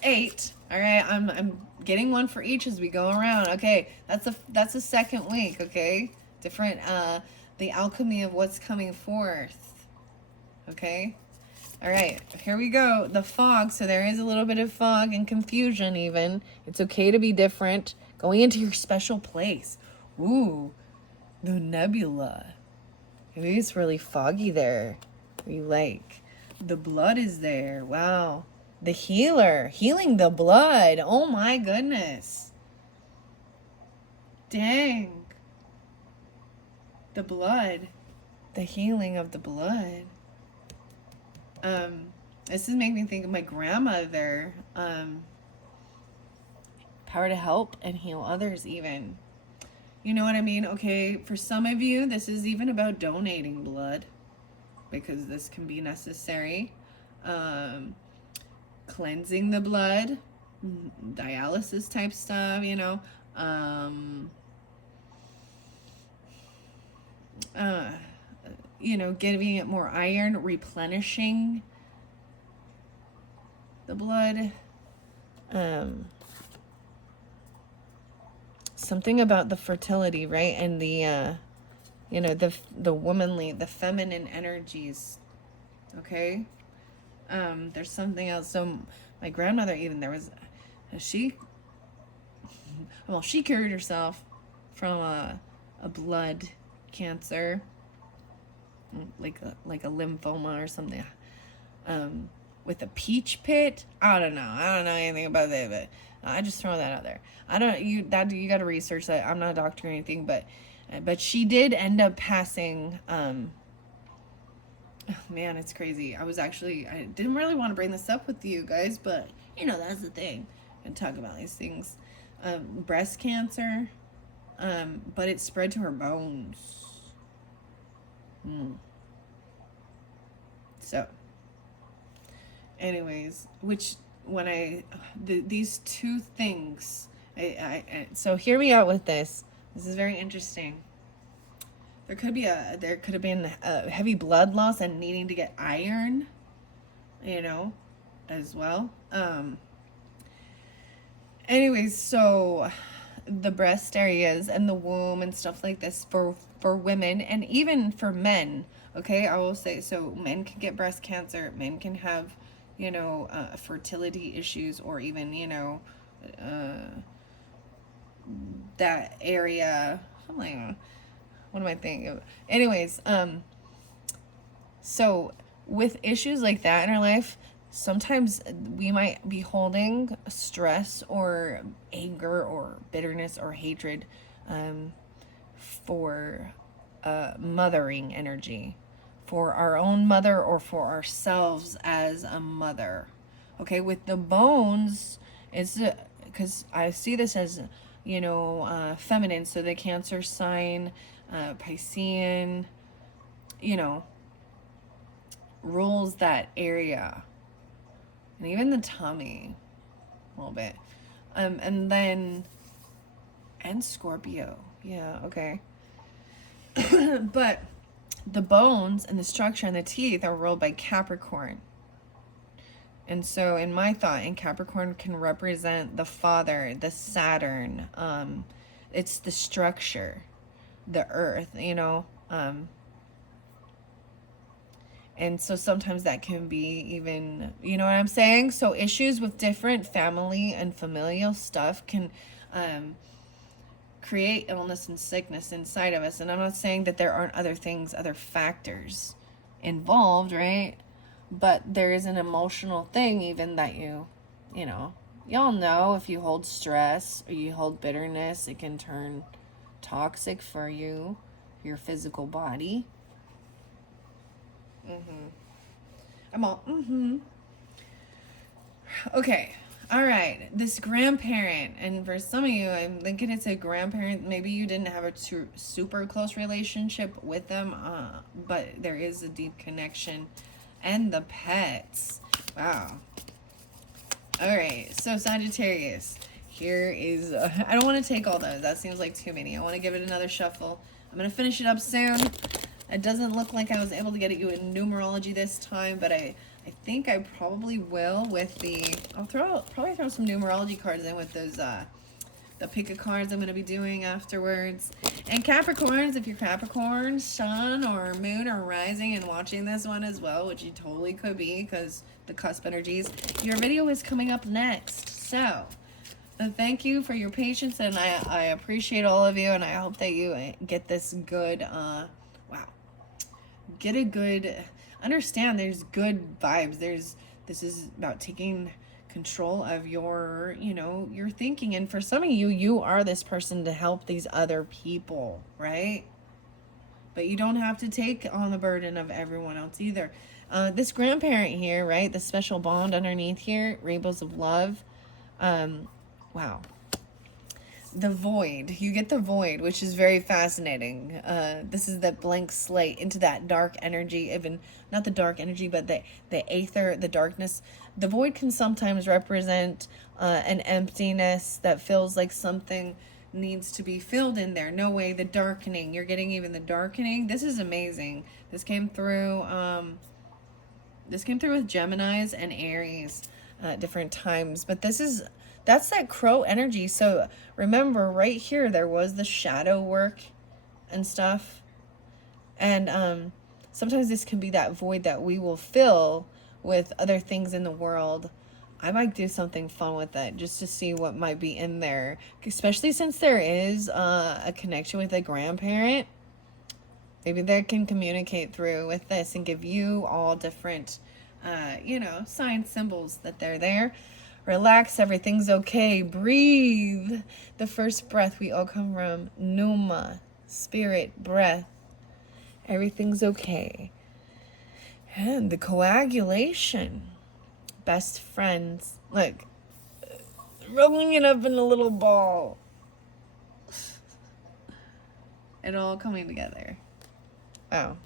8. All right, I'm getting one for each as we go around. Okay, that's the second week. Okay, different. The alchemy of what's coming forth. Okay. All right, here we go. The fog. So there is a little bit of fog and confusion even. It's okay to be different. Going into your special place. Ooh, the nebula. Maybe it's really foggy there. You like. The blood is there. Wow. The healer. Healing the blood. Oh my goodness. Dang. The blood. The healing of the blood. This is making me think of my grandmother. Power to help and heal others even. You know what I mean? Okay, for some of you, this is even about donating blood. Because this can be necessary. Cleansing the blood. Dialysis type stuff, you know. You know, giving it more iron, replenishing the blood. Something about the fertility, right? And the, you know, the womanly, the feminine energies. Okay? There's something else. So my grandmother even, she cured herself from a blood cancer. Like a lymphoma or something, with a peach pit. I don't know anything about that, but I just throw that out there. You got to research that. I'm not a doctor or anything, but she did end up passing. Oh man, it's crazy. I didn't really want to bring this up with you guys, but you know that's the thing. And talk about these things. Breast cancer, but it spread to her bones. So, anyways, these two things, so hear me out with this. This is very interesting. There could have been a heavy blood loss and needing to get iron, you know, as well. Anyways, so the breast areas and the womb and stuff like this for women and even for men. Okay, I will say, so men can get breast cancer, men can have, you know, fertility issues, or even, you know, that area. I'm like, what am I thinking of? Anyways, so with issues like that in our life, sometimes we might be holding stress or anger or bitterness or hatred for mothering energy, for our own mother or for ourselves as a mother. Okay, with the bones, it's because I see this as, you know, feminine, so the Cancer sign, Piscean, you know, rules that area. And even the tummy, a little bit. And Scorpio. Yeah, okay. But the bones and the structure and the teeth are ruled by Capricorn. And so in my thought, and Capricorn can represent the father, the Saturn. It's the structure, the earth, you know. And so sometimes that can be even, you know what I'm saying? So issues with different family and familial stuff can create illness and sickness inside of us. And I'm not saying that there aren't other things, other factors involved, right? But there is an emotional thing even that you know, y'all know if you hold stress or you hold bitterness, it can turn toxic for you, your physical body. I'm all, Okay. All right. This grandparent, and for some of you, I'm thinking it's a grandparent. Maybe you didn't have a super close relationship with them, but there is a deep connection. And the pets. Wow. All right. So, Sagittarius. Here is, I don't want to take all those. That seems like too many. I want to give it another shuffle. I'm going to finish it up soon. It doesn't look like I was able to get you in numerology this time, but I think I probably will with the, I'll probably throw some numerology cards in with those, the pick of cards I'm going to be doing afterwards. And Capricorns, if you're Capricorn, sun or moon or rising and watching this one as well, which you totally could be because the cusp energies, your video is coming up next. So, thank you for your patience, and I appreciate all of you, and I hope that you get this good, wow, get a good, understand there's good vibes. This is about taking control of your, you know, your thinking. And for some of you, you are this person to help these other people, right? But you don't have to take on the burden of everyone else either. This grandparent here, right? The special bond underneath here, rainbows of love. Wow. The void. You get the void, which is very fascinating. This is the blank slate into that dark energy, even not the dark energy, but the aether, the darkness. The void can sometimes represent an emptiness that feels like something needs to be filled in there. No way, the darkening. You're getting even the darkening. This is amazing. This came through with Geminis and Aries at different times, but that's that crow energy. So remember right here, there was the shadow work and stuff. And sometimes this can be that void that we will fill with other things in the world. I might do something fun with that just to see what might be in there, especially since there is a connection with a grandparent. Maybe they can communicate through with this and give you all different, you know, sign symbols that they're there. Relax, everything's okay. Breathe. The first breath, we all come from Pneuma, spirit, breath. Everything's okay. And the coagulation. Best friends. Look, rolling it up in a little ball. It all coming together. Wow.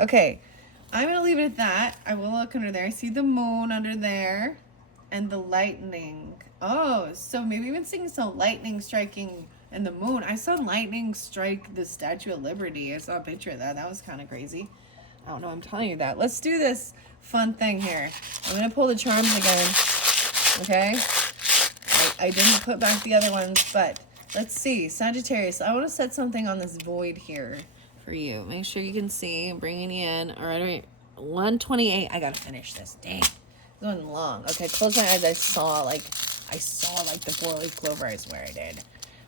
Okay, I'm going to leave it at that. I will look under there. I see the moon under there. And the lightning. Oh, so maybe even seeing some lightning striking in the moon. I saw lightning strike the Statue of Liberty. I saw a picture of that. That was kind of crazy. I don't know, I'm telling you that. Let's do this fun thing here. I'm going to pull the charms again. Okay? I didn't put back the other ones, but let's see. Sagittarius, I want to set something on this void here for you. Make sure you can see. I'm bringing you in. All right. 128. I got to finish this. Dang. Going long. Okay, close my eyes. I saw like the 4-leaf clover. I swear I did.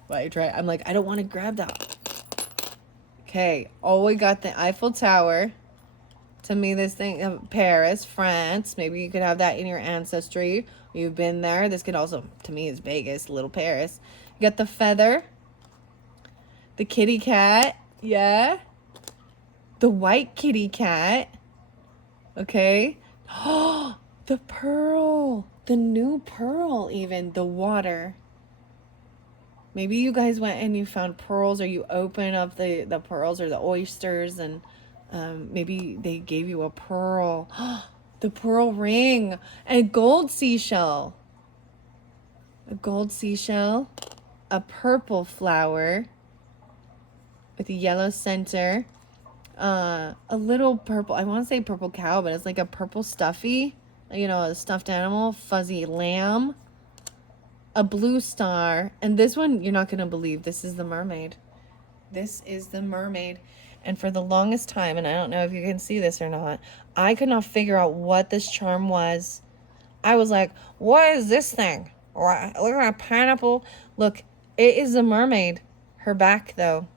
But I tried. I'm like, I don't want to grab that. Okay. Oh, we got the Eiffel Tower. To me, this thing, Paris, France. Maybe you could have that in your ancestry. You've been there. This could also, to me, is Vegas, little Paris. You got the feather. The kitty cat. Yeah. The white kitty cat. Okay. Oh. The pearl, the new pearl even, the water. Maybe you guys went and you found pearls, or you open up the pearls or the oysters, and maybe they gave you a pearl. The pearl ring, a gold seashell. A gold seashell, a purple flower, with a yellow center. A little purple, I want to say purple cow, but it's like a purple stuffy, you know, a stuffed animal, fuzzy lamb, a blue star, and this one, you're not going to believe, this is the mermaid. This is the mermaid. And for the longest time, and I don't know if you can see this or not, I could not figure out what this charm was. I was like, what is this thing? Or look at a pineapple. Look, it is a mermaid. Her back, though.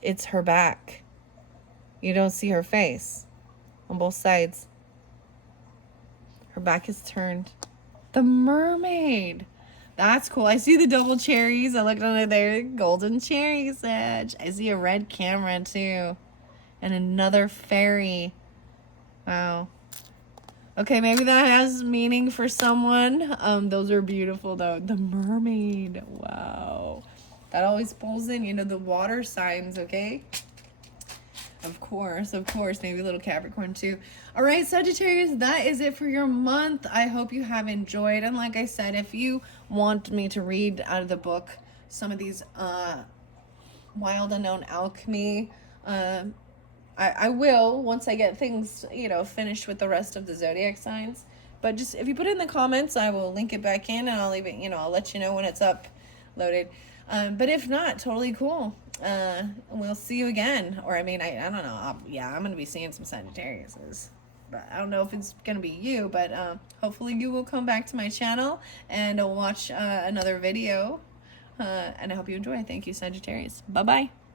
It's her back. You don't see her face on both sides. Her back is turned. The mermaid. That's cool. I see the double cherries. I looked under there. Golden cherries, Edge. I see a red camera, too. And another fairy. Wow. Okay, maybe that has meaning for someone. Those are beautiful, though. The mermaid. Wow. That always pulls in, you know, the water signs, okay? Of course. Maybe a little Capricorn, too. All right, Sagittarius, that is it for your month. I hope you have enjoyed. And like I said, if you want me to read out of the book some of these Wild Unknown Alchemy, I will once I get things, you know, finished with the rest of the zodiac signs. But just if you put it in the comments, I will link it back in, and I'll leave it, you know, I'll let you know when it's uploaded. But if not, totally cool. We'll see you again. Or I mean, I don't know. Yeah, I'm gonna be seeing some Sagittariuses, but I don't know if it's gonna be you. But hopefully you will come back to my channel and watch another video. And I hope you enjoy. Thank you, Sagittarius. Bye bye.